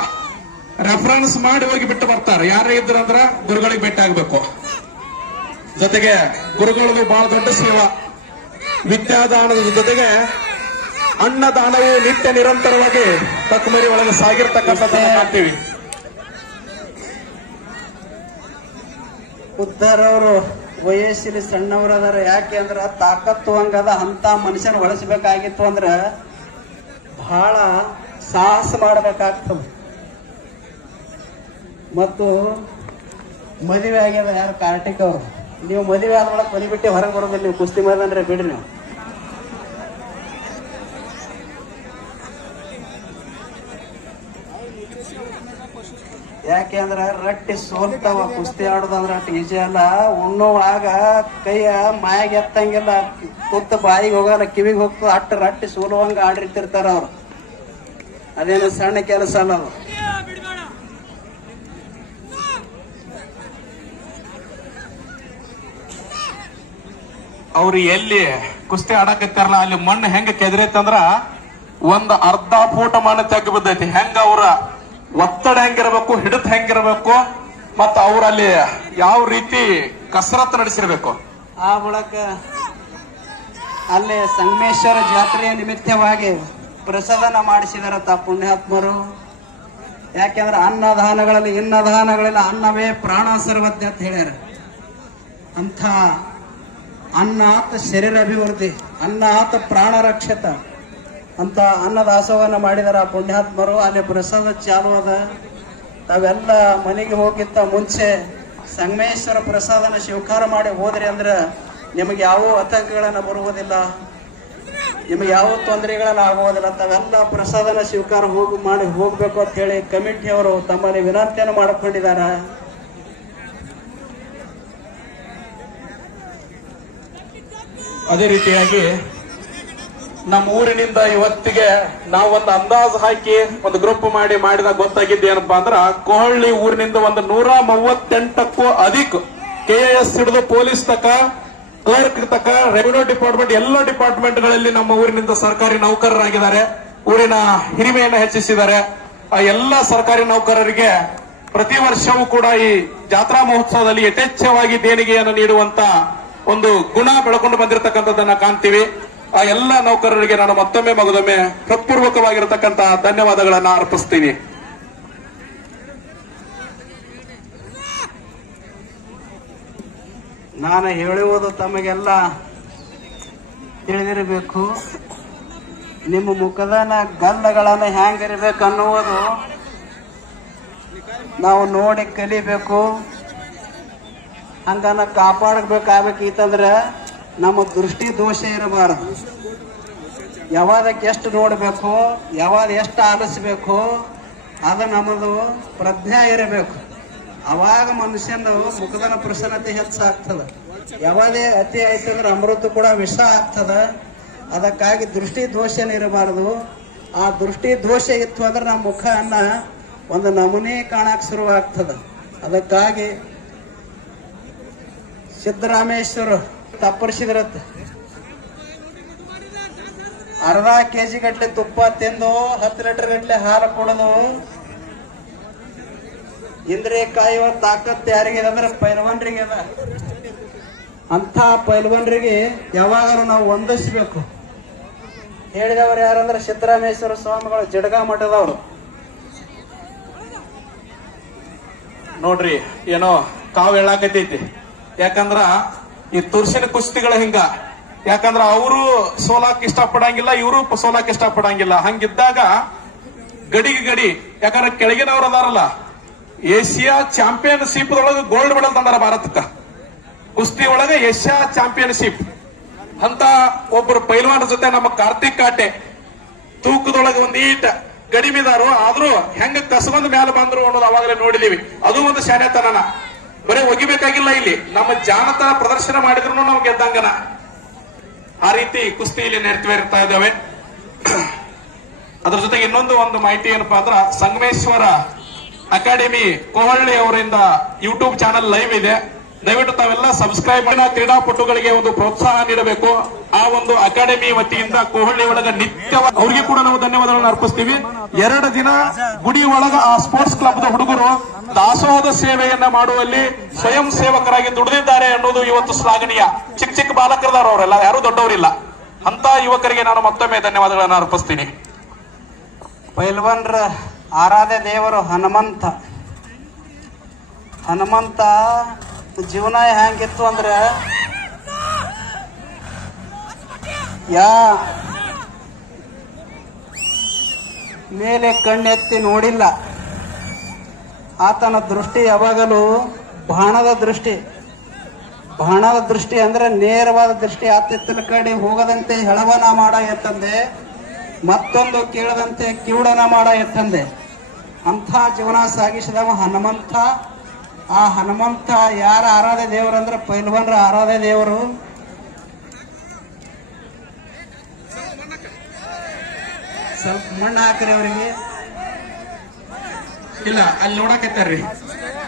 ರೆಫರೆನ್ಸ್ ಮಾಡಿ ಹೋಗಿ ಬಿಟ್ಟು ಬರ್ತಾರೆ. ಯಾರೇ ಇದ್ರಂದ್ರ ಗುರುಗಳಿಗೆ ಭೇಟಿ ಆಗ್ಬೇಕು. ಜೊತೆಗೆ ಗುರುಗಳದು ಬಹಳ ದೊಡ್ಡ ಸೇವಾ. ವಿದ್ಯಾದಾನದ ಜೊತೆಗೆ ಅನ್ನದಾನವು ನಿತ್ಯ ನಿರಂತರವಾಗಿ ತಕ್ಕಮರಿ ಒಳಗೆ ಸಾಗಿರ್ತಕ್ಕಂಥದ್ದನ್ನು ಕಾಣ್ತೀವಿ. ಉದ್ದಾರವರು ವಯಸ್ಸಿನ ಸಣ್ಣವರದಾರ. ಯಾಕೆ ಅಂದ್ರ ತಾಕತ್ತು ಹಂಗದ ಅಂತ ಮನುಷ್ಯನ ಒಳಿಸಬೇಕಾಗಿತ್ತು ಅಂದ್ರ ಬಹಳ ಸಾಹಸ ಮಾಡಬೇಕಾಗ್ತದ. ಮತ್ತು ಮದುವೆ ಆಗ್ಯದ ಯಾರು ಕಾರ್ತಿಕ್ ಅವರು. ನೀವು ಮದುವೆ ಆದ್ಮೇಲೆ ಮನೆ ಬಿಟ್ಟು ಹೊರಗೆ ಬರೋದಿಲ್ಲ. ನೀವು ಕುಸ್ತಿ ಮೈದಾನ ಬಿಡ್ರಿ. ನೀವು ಯಾಕೆ ಅಂದ್ರ ರಟ್ಟಿ ಸೋಲ್ತಾವ. ಕುಸ್ತಿ ಆಡೋದಂದ್ರ ಅಷ್ಟು ಈಜಿ ಅಲ್ಲ. ಉಣ್ಣುವಾಗ ಕೈಯ ಮಾಯಾಗ ಎತ್ತಂಗಿಲ್ಲ, ಕೂತ್ ಬಾಯಿಗೆ ಹೋಗಲ್ಲ, ಕಿವಿಗೆ ಹೋಗ್ತದ. ಅಟ್ಟು ರಟ್ಟಿ ಸೋಲುವಂಗ ಆಡಿರ್ತಿರ್ತಾರ ಅವ್ರು. ಅದೇನು ಸಣ್ಣ ಕೆಲಸ ಅಲ್ಲ ಅದು. ಅವ್ರು ಎಲ್ಲಿ ಕುಸ್ತಿ ಆಡಕತ್ತಾರಲ್ಲ ಅಲ್ಲಿ ಮಣ್ಣು ಹೆಂಗ ಕೆದರೈತಂದ್ರ ಒಂದ್ ಅರ್ಧ ಫೂಟ ಮಣ್ಣು ತೆಗ್ಗಿ ಬಿದ್ದೈತಿ. ಹೆಂಗ ಅವ್ರ ಒತ್ತಡ ಹೆಂಗಿರ್ಬೇಕು, ಹಿಡಿತ ಹೆಂಗಿರ್ಬೇಕು, ಮತ್ತ ಅವ್ರಲ್ಲಿ ಯಾವ ರೀತಿ ಕಸರತ್ತು ನಡೆಸಿರ್ಬೇಕು. ಆ ಮೂಲಕ ಅಲ್ಲಿ ಸಂಗಮೇಶ್ವರ ಜಾತ್ರೆಯ ನಿಮಿತ್ತವಾಗಿ ಪ್ರಸಾದನ ಮಾಡಿಸಿದಾರತ್ತ ಪುಣ್ಯಾತ್ಮರು. ಯಾಕೆಂದ್ರೆ ಅನ್ನದಾನಗಳಲ್ಲಿ ಇನ್ನದಾನಗಳಲ್ಲಿ ಅನ್ನವೇ ಪ್ರಾಣ ಸರ್ವಜ್ಞ ಅಂತ ಹೇಳ್ಯಾರ. ಅಂಥ ಅನ್ನ ಆತ ಶರೀರ ಅಭಿವೃದ್ಧಿ, ಅನ್ನ ಆತ ಪ್ರಾಣ ರಕ್ಷತ ಅಂತ ಅನ್ನದಾಸೋಹನ ಮಾಡಿದಾರ ಆ ಪುಣ್ಯಾತ್ಮರು. ಅಲ್ಲಿ ಪ್ರಸಾದ ಚಾಲು ಅದ. ತಾವೆಲ್ಲ ಮನೆಗೆ ಹೋಗಿತ್ತ ಮುಂಚೆ ಸಂಗಮೇಶ್ವರ ಪ್ರಸಾದನ ಸ್ವೀಕಾರ ಮಾಡಿ ಹೋದ್ರಿ ಅಂದ್ರೆ ನಿಮಗೆ ಯಾವ ಆತಂಕಗಳನ್ನ ಬರುವುದಿಲ್ಲ, ನಿಮಗೆ ಯಾವ ತೊಂದರೆಗಳನ್ನ ಆಗುವುದಿಲ್ಲ. ತಾವೆಲ್ಲ ಪ್ರಸಾದನ ಸ್ವೀಕಾರ ಮಾಡಿ ಹೋಗ್ಬೇಕು ಅಂತ ಹೇಳಿ ಕಮಿಟಿಯವರು ತಮ್ಮಲ್ಲಿ ವಿನಂತಿಯನ್ನು ಮಾಡಿಕೊಂಡಿದ್ದಾರೆ. ಅದೇ ರೀತಿಯಾಗಿ ನಮ್ಮ ಊರಿನಿಂದ ಇವತ್ತಿಗೆ ನಾವು ಒಂದು ಅಂದಾಜು ಹಾಕಿ ಒಂದು ಗ್ರೂಪ್ ಮಾಡಿದಾಗ ಗೊತ್ತಾಗಿದ್ದು ಏನಪ್ಪಾ ಅಂದ್ರ ಕೊಹಳ್ಳಿ ಊರಿನಿಂದ ಒಂದು 138ಕ್ಕೂ ಅಧಿಕ KIS ಹಿಡಿದು ಪೊಲೀಸ್ ತಕ, ಕ್ಲರ್ಕ್ ತಕ, ರೆವಿನ್ಯೂ ಡಿಪಾರ್ಟ್ಮೆಂಟ್ ಎಲ್ಲ ಡಿಪಾರ್ಟ್ಮೆಂಟ್ಗಳಲ್ಲಿ ನಮ್ಮ ಊರಿನಿಂದ ಸರ್ಕಾರಿ ನೌಕರರಾಗಿದ್ದಾರೆ. ಊರಿನ ಹಿರಿಮೆಯನ್ನು ಹೆಚ್ಚಿಸಿದ್ದಾರೆ. ಆ ಎಲ್ಲ ಸರ್ಕಾರಿ ನೌಕರರಿಗೆ ಪ್ರತಿ ವರ್ಷವೂ ಕೂಡ ಈ ಜಾತ್ರಾ ಮಹೋತ್ಸವದಲ್ಲಿ ಯಥೇಚ್ಛವಾಗಿ ದೇಣಿಗೆಯನ್ನು ನೀಡುವಂತ ಒಂದು ಗುಣ ಬೆಳಕೊಂಡು ಬಂದಿರತಕ್ಕಂಥದ್ದನ್ನ ಕಾಣ್ತೀವಿ. ಆ ಎಲ್ಲ ನೌಕರರಿಗೆ ನಾನು ಮತ್ತೊಮ್ಮೆ ಮಗದೊಮ್ಮೆ ಹೃತ್ಪೂರ್ವಕವಾಗಿರತಕ್ಕಂತ ಧನ್ಯವಾದಗಳನ್ನ ಅರ್ಪಿಸ್ತೀನಿ. ನಾನು ಹೇಳುವುದು ತಮಗೆಲ್ಲ ತಿಳಿದಿರಬೇಕು. ನಿಮ್ಮ ಮುಖದನ ಗಲ್ಲಗಳನ್ನ ಹ್ಯಾಂಗಿರ್ಬೇಕು ಅನ್ನುವುದು ನಾವು ನೋಡಿ ಕಲಿಬೇಕು. ಹಂಗನ ಕಾಪಾಡಬೇಕಾಗಬೇಕಿತ್ತಂದ್ರೆ ನಮ್ಮ ದೃಷ್ಟಿ ದೋಷ ಇರಬಾರದು. ಯಾವಾದಕ್ಕೆ ಎಷ್ಟು ನೋಡಬೇಕು, ಯಾವಾಗ ಎಷ್ಟು ಆಲಿಸ್ಬೇಕು, ಅದು ನಮ್ಮದು ಪ್ರಜ್ಞೆ ಇರಬೇಕು. ಅವಾಗ ಮನುಷ್ಯನ ಮುಖದನ ಪ್ರಸನ್ನತೆ ಹೆಚ್ಚಾಗ್ತದ. ಯಾವಾದೇ ಅತಿ ಆಯ್ತಂದ್ರೆ ಅಮೃತ ಕೂಡ ವಿಷ ಆಗ್ತದ. ಅದಕ್ಕಾಗಿ ದೃಷ್ಟಿ ದೋಷನ ಇರಬಾರದು. ಆ ದೃಷ್ಟಿ ದೋಷ ಇತ್ತು ಅಂದ್ರೆ ನಮ್ಮ ಮುಖನ ಒಂದು ನಮೂನೆ ಕಾಣಕ್ ಶುರುವಾಗ್ತದ. ಅದಕ್ಕಾಗಿ ಸಿದ್ದರಾಮೇಶ್ವರ ತಪ್ಪರಿಸಿದ್ರತ್ತ ಅರ್ಧ ಕೆಜಿ ಗಟ್ಲೆ ತುಪ್ಪ ತಿಂದು 10 ಲೀಟರ್ ಗಟ್ಲೆ ಹಾಲು ಕುಡಿದು ಇಂದ್ರಿಯ ಕಾಯುವ ತಾಕತ್ ಯಾರಿಗಿದೆ ಅಂದ್ರೆ ಪೈಲ್ವಾನ್ರಿಗೆ ಅದ. ಅಂತ ಪೈಲ್ವಾನ್ರಿಗೆ ಯಾವಾಗಲೂ ನಾವು ಹೊಂದಿಸ್ಬೇಕು. ಹೇಳಿದವರು ಯಾರಂದ್ರೆ ಸಿದ್ದರಾಮೇಶ್ವರ ಸ್ವಾಮಿಗಳು, ಜಡಗ ಮಠದವರು. ನೋಡ್ರಿ ಏನೋ ಕಾವು ಹೇಳಾಕತೈತಿ. ಯಾಕಂದ್ರ ಈ ತುರ್ಸಿನ ಕುಸ್ತಿಗಳ ಹಿಂಗ. ಯಾಕಂದ್ರ ಅವರು ಸೋಲಾಕ್ ಇಷ್ಟಪಡಂಗಿಲ್ಲ, ಇವರು ಸೋಲಾಕ್ ಇಷ್ಟಪಡಂಗಿಲ್ಲ. ಹಂಗಿದ್ದಾಗ ಗಡಿಗೆ ಗಡಿ. ಯಾಕಂದ್ರೆ ಕೆಳಗಿನವ್ರು ಅದಾರಲ್ಲ, ಏಷ್ಯಾ ಚಾಂಪಿಯನ್ಶಿಪ್ ಒಳಗೆ ಗೋಲ್ಡ್ ಮೆಡಲ್ ತಂದಾರ ಭಾರತಕ್ಕ. ಕುಸ್ತಿ ಒಳಗೆ ಏಷ್ಯಾ ಚಾಂಪಿಯನ್ಶಿಪ್ ಅಂತ ಒಬ್ಬರು ಪೈಲ್ವಾನ್ ಜೊತೆ ನಮ್ಮ ಕಾರ್ತಿಕ್ ಕಾಟೆ ತೂಕದೊಳಗೆ ಒಂದ್ ಈಟ ಕಡಿಮೆದಾರು. ಆದ್ರೂ ಹೆಂಗ ಕಸಬಂದ ಮ್ಯಾಲ ಬಂದ್ರು ಅನ್ನೋದು ಅವಾಗಲೇ ನೋಡಿದೀವಿ. ಅದು ಒಂದು ಶಾನ್ಯತನನ. ಬರೀ ಒಗಿಬೇಕಾಗಿಲ್ಲ, ಇಲ್ಲಿ ನಮ್ಮ ಜಾನತನ ಪ್ರದರ್ಶನ ಮಾಡಿದ್ರು ನಾವು ಗೆದ್ದಂಗನ. ಆ ರೀತಿ ಕುಸ್ತಿ ಇಲ್ಲಿ ನೆರವೇರ್ತಾ ಇದ್ದಾವೆ. ಅದ್ರ ಜೊತೆಗೆ ಇನ್ನೊಂದು ಮಾಹಿತಿ ಏನಪ್ಪಾ ಅಂದ್ರ ಸಂಗಮೇಶ್ವರ ಅಕಾಡೆಮಿ ಕೊಹಳ್ಳಿ ಅವರಿಂದ ಯೂಟ್ಯೂಬ್ ಚಾನಲ್ ಲೈವ್ ಇದೆ. ದಯವಿಟ್ಟು ತಾವೆಲ್ಲ ಸಬ್ಸ್ಕ್ರೈಬ್ ಮಾಡಿ ಕ್ರೀಡಾಪಟುಗಳಿಗೆ ಒಂದು ಪ್ರೋತ್ಸಾಹ ನೀಡಬೇಕು. ಆ ಒಂದು ಅಕಾಡೆಮಿ ವತಿಯಿಂದ ಕೋಹಳ್ಳಿ ಒಳಗ ನಿತ್ಯ ಅವ್ರಿಗೆ ಕೂಡ ನಾವು ಧನ್ಯವಾದಗಳನ್ನು ಅರ್ಪಿಸ್ತೀವಿ. 2 ದಿನ ಗುಡಿ ಒಳಗ ಆ ಸ್ಪೋರ್ಟ್ಸ್ ಕ್ಲಬ್ ದ ಹುಡುಗರು ದಾಸೋಹದ ಸೇವೆಯನ್ನ ಮಾಡುವಲ್ಲಿ ಸ್ವಯಂ ಸೇವಕರಾಗಿ ದುಡಿದಿದ್ದಾರೆ ಅನ್ನೋದು ಇವತ್ತು ಶ್ಲಾಘನೀಯ. ಚಿಕ್ಕ ಚಿಕ್ಕ ಬಾಲಕರದಾರ ಅವರೆಲ್ಲ, ಯಾರು ದೊಡ್ಡವರಿಲ್ಲ. ಅಂತ ಯುವಕರಿಗೆ ನಾನು ಮತ್ತೊಮ್ಮೆ ಧನ್ಯವಾದಗಳನ್ನು ಅರ್ಪಿಸ್ತೀನಿ. ಪೈಲ್ವಾನ್ರ ಆರಾಧ್ಯ ದೇವರು ಹನುಮಂತ. ಹನುಮಂತ ಜೀವನ ಹೆಂಗಿತ್ತು ಅಂದ್ರೆ ಮೇಲೆ ಕಣ್ಣೆತ್ತಿ ನೋಡಿಲ್ಲ. ಆತನ ದೃಷ್ಟಿ ಯಾವಾಗಲೂ ಬಾಣದ ದೃಷ್ಟಿ. ಬಾಣದ ದೃಷ್ಟಿ ಅಂದ್ರೆ ನೇರವಾದ ದೃಷ್ಟಿ. ಆತಿತ್ತಲ ಕಡೆ ಹೋಗದಂತೆ ಹೆಳವನ ಮಾಡ ಎತ್ತಂದೆ, ಮತ್ತೊಂದು ಕೇಳದಂತೆ ಕಿವುಡನ ಮಾಡ ಎತ್ತಂದೆ. ಅಂಥ ಜೀವನ ಸಾಗಿಸಿದವ ಹನುಮಂತ. ಆ ಹನುಮಂತ ಯಾರ ಆರಾಧ್ಯ ದೇವರು ಅಂದ್ರೆ ಪೈಲ್ವಾನ್ರ ಆರಾಧ್ಯ ದೇವರು. ಸ್ವಲ್ಪ ಮಣ್ಣು ಹಾಕ್ರಿ ಅವರಿಗೆ. ಇಲ್ಲ, ಅಲ್ಲಿ ನೋಡಕತ್ತಾರ್ರಿ,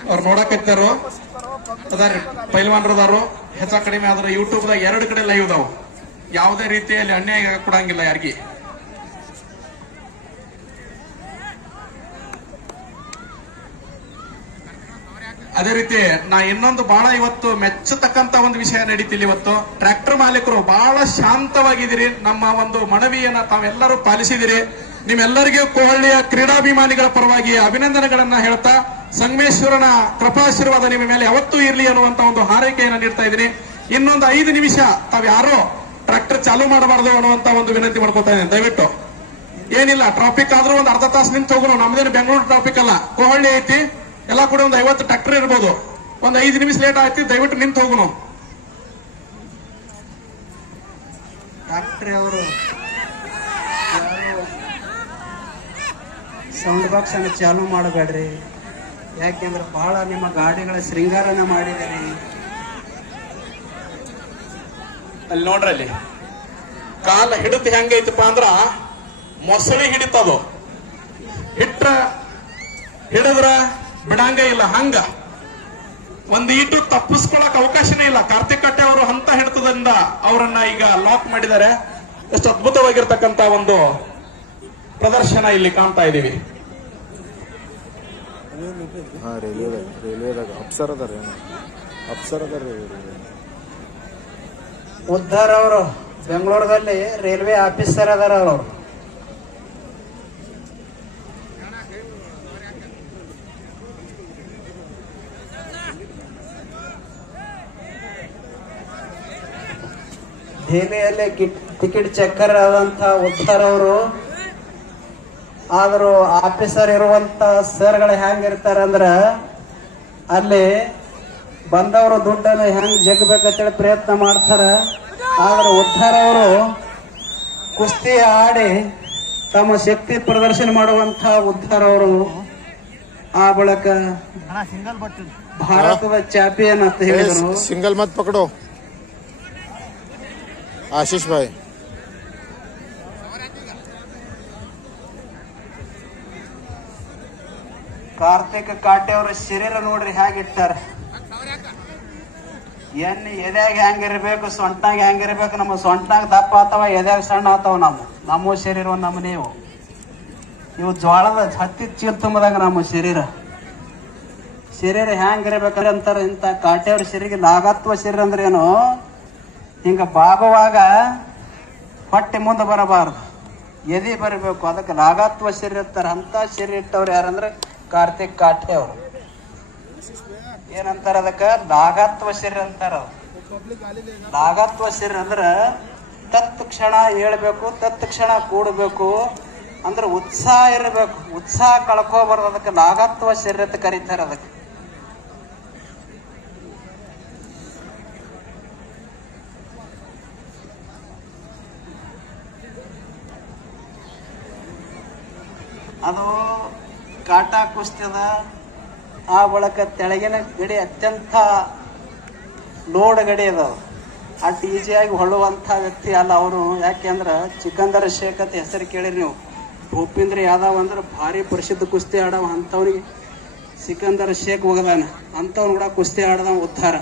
ಅವ್ರು ನೋಡಕತ್ತಾರು ಅದಾರ್ರಿ ಪೈಲ್ವಾನ್ರದಾರು. ಹೆಚ್ಚ ಕಡಿಮೆ ಆದ್ರೆ ಯೂಟ್ಯೂಬ್ ದಾಗ 2 ಕಡೆ ಲೈವ್ ಅದಾವ. ಯಾವುದೇ ರೀತಿಯಲ್ಲಿ ಅನ್ಯಾಯ ಕೊಡಂಗಿಲ್ಲ ಯಾರಿಗೆ. ಅದೇ ರೀತಿ ನಾ ಇನ್ನೊಂದು ಬಹಳ ಇವತ್ತು ಮೆಚ್ಚತಕ್ಕಂತ ಒಂದು ವಿಷಯ ನಡೀತಿಲ್ಲ. ಇವತ್ತು ಟ್ರ್ಯಾಕ್ಟರ್ ಮಾಲೀಕರು ಬಹಳ ಶಾಂತವಾಗಿದ್ದೀರಿ. ನಮ್ಮ ಒಂದು ಮನವಿಯನ್ನ ತಾವೆಲ್ಲರೂ ಪಾಲಿಸಿದಿರಿ. ನಿಮ್ಮೆಲ್ಲರಿಗೂ ಕೋಹಳ್ಳಿಯ ಕ್ರೀಡಾಭಿಮಾನಿಗಳ ಪರವಾಗಿ ಅಭಿನಂದನೆಗಳನ್ನ ಹೇಳ್ತಾ, ಸಂಗಮೇಶ್ವರನ ಕೃಪಾಶೀರ್ವಾದ ನಿಮ್ಮ ಮೇಲೆ ಯಾವತ್ತೂ ಇರ್ಲಿ ಅನ್ನುವಂತ ಒಂದು ಹಾರೈಕೆಯನ್ನು ನೀಡ್ತಾ ಇದ್ದೀನಿ. ಇನ್ನೊಂದು 5 ನಿಮಿಷ ತಾವ್ ಯಾರೋ ಟ್ರ್ಯಾಕ್ಟರ್ ಚಾಲೂ ಮಾಡಬಾರ್ದು ಅನ್ನುವಂತ ಒಂದು ವಿನಂತಿ ಮಾಡ್ಕೊತಾ ಇದ್ದೀನಿ. ದಯವಿಟ್ಟು ಏನಿಲ್ಲ, ಟ್ರಾಫಿಕ್ ಆದ್ರೂ ಒಂದು ಅರ್ಧ ತಾಸು ನಿಂತು ಹೋಗೋಣ. ನಮ್ದೇನು ಬೆಂಗಳೂರು ಟ್ರಾಫಿಕ್ ಅಲ್ಲ, ಕೋಹಳ್ಳಿ ಐತಿ. ಎಲ್ಲ ಕೂಡ ಒಂದು 50 ಟ್ರ್ಯಾಕ್ಟರ್ ಇರ್ಬೋದು. ಒಂದು 5 ನಿಮಿಷ ಲೇಟ್ ಆಯ್ತು, ದಯವಿಟ್ಟು ನಿಂತು ಹೋಗೋಣ. ಡಾಕ್ಟ್ರಿ ಅವರು ಸೌಂಡ್ ಬಾಕ್ಸ್ ಅನ್ನು ಚಾಲು ಮಾಡಬೇಡ್ರಿ. ಯಾಕೆಂದ್ರೆ ಬಹಳ ನಿಮ್ಮ ಗಾಡಿಗಳ ಶೃಂಗಾರನ ಮಾಡಿದಾರೆ. ಅಲ್ಲಿ ನೋಡ್ರಿ, ಅಲ್ಲಿ ಕಾಲ ಹಿಡಿತ ಹೆಂಗೈತಪ್ಪ ಅಂದ್ರ ಮೊಸಳಿ ಹಿಡಿತದು. ಹಿಡಿದ್ರ ಬಿಡಂಗ ಇಲ್ಲ. ಹಂಗ ಒಂದು ಈಟು ತಪ್ಪಿಸ್ಕೊಳಕ್ ಅವಕಾಶನೇ ಇಲ್ಲ. ಕಾರ್ತಿಕ್ ಕಟ್ಟೆ ಅವರು ಹಂತ ಹಿಡಿತದಿಂದ ಅವರನ್ನ ಈಗ ಲಾಕ್ ಮಾಡಿದ್ದಾರೆ. ಎಷ್ಟು ಅದ್ಭುತವಾಗಿರ್ತಕ್ಕಂತ ಒಂದು ಪ್ರದರ್ಶನ ಇಲ್ಲಿ ಕಾಣ್ತಾ ಇದ್ದೀವಿ. ಉದ್ದಾರ್ ಅವರು ಬೆಂಗಳೂರಲ್ಲಿ ರೈಲ್ವೆ ಆಫೀಸರ್ ಅದಾರ. ಅವರು ದೆಹಲಿಯಲ್ಲಿ ಟಿಕೆಟ್ ಚೆಕ್ಕರ್ ಆದಂತ ಉದ್ದಾರ್ ಅವರು. ಆದ್ರೂ ಆಫೀಸರ್ ಇರುವಂತ ಸರ್ಗಳು ಹೆಂಗಿರ್ತಾರ ಅಂದ್ರ ಅಲ್ಲಿ ಬಂದವರು ದುಡ್ಡನ್ನು ಹೆಂಗ್ ಜಗ್ಬೇಕಂತೇಳಿ ಪ್ರಯತ್ನ ಮಾಡ್ತಾರ. ಆದ್ರೆ ಉದ್ದಾರ್ ಅವರು ಕುಸ್ತಿ ಆಡಿ ತಮ್ಮ ಶಕ್ತಿ ಪ್ರದರ್ಶನ ಮಾಡುವಂತ ಉದ್ದಾರ್ ಅವರು ಆ ಬಳಿಕ ಭಾರತದ ಚಾಂಪಿಯನ್ ಅಂತ ಹೇಳಿದರು. ಸಿಂಗಲ್ ಮತ್ ಪಕಡೋ आशीष भाई. ಕಾರ್ತಿಕ್ ಕಾಟೆ ಅವರ ಶರೀರ ನೋಡ್ರಿ ಹೇಗಿಟ್ಟಾರ. ಎದ್ಯಾಗ ಹೆಂಗಿರ್ಬೇಕು, ಸೊಂಟಾಗ ಹೆಂಗಿರ್ಬೇಕು. ನಮ್ಮ ಸೊಂಟಾಗ ದಪ್ಪ ಆತವ, ಎದ್ಯಾಗ ಸಣ್ಣ ಆತವ. ನಮ್ಮ ಶರೀರ ನಮ್ಮ ನೀವು ಇವು ಜ್ವಾಳದ ಹತ್ತಿ ಚೀಲ ತುಂಬದಾಗ ನಮ್ಮ ಶರೀರ ಹೆಂಗಿರ್ಬೇಕಂದ್ರೆ ಅಂತಾರ. ಇಂತ ಕಾಟೆಯವ್ರ ಶರೀರ ಲಾಗತ್ವ ಶರೀರ ಅಂದ್ರೆ ಏನು, ಹಿಂಗ ಬಾಗುವಾಗ ಹೊಟ್ಟೆ ಮುಂದೆ ಬರಬಾರದು, ಎದಿ ಬರಬೇಕು. ಅದಕ್ಕೆ ಲಾಗತ್ವ ಶರೀರ ಇರ್ತಾರ. ಅಂತ ಶರೀರ ಇಟ್ಟವ್ರು ಯಾರಂದ್ರೆ ಕಾರ್ತಿಕ್ ಕಾಟೆ ಅವರು. ಏನಂತಾರ ಅದಕ್ಕ? ಲಾಗತ್ವ ಶರೀರ ಅಂತಾರ. ಲಾಗತ್ವ ಶರೀರ ಅಂದ್ರ ತತ್ ಕ್ಷಣ ಹೇಳ್ಬೇಕು, ತತ್ ಕ್ಷಣ ಕೂಡಬೇಕು, ಅಂದ್ರೆ ಉತ್ಸಾಹ ಇರಬೇಕು. ಉತ್ಸಾಹ ಕಳ್ಕೋಬಾರ್ದು. ಅದಕ್ಕೆ ಲಾಗತ್ವ ಶರೀರ ಅಂತ ಕರೀತಾರ. ಅದಕ್ಕೆ ಅದು ಕಾಟಾ ಕುಸ್ತಿ ಅದ. ಆ ಬಳಿಕ ತೆಳಗಿನ ಗಡಿ ಅತ್ಯಂತ ಲೋಡ್ ಗಡಿ ಅದಾವ. ಅಟ್ ಈಸಿಯಾಗಿ ಹೊಳ್ಳುವಂತ ವ್ಯಕ್ತಿ ಅಲ್ಲ ಅವರು. ಯಾಕೆಂದ್ರ ಸಿಕಂದರ್ ಶೇಖ್ ಅಂತ ಹೆಸರು ಕೇಳಿರಿ ನೀವು. ಭೂಪೇಂದ್ರ ಯಾದವ್ ಅಂದ್ರೆ ಭಾರಿ ಪ್ರಸಿದ್ಧ ಕುಸ್ತಿ ಆಡವ. ಅಂತವ್ರಿಗೆ ಸಿಕಂದರ್ ಶೇಖ್ ಹೋಗದಾನ. ಅಂತವ್ನು ಕೂಡ ಕುಸ್ತಿ ಆಡದ ಉದ್ದಾರ.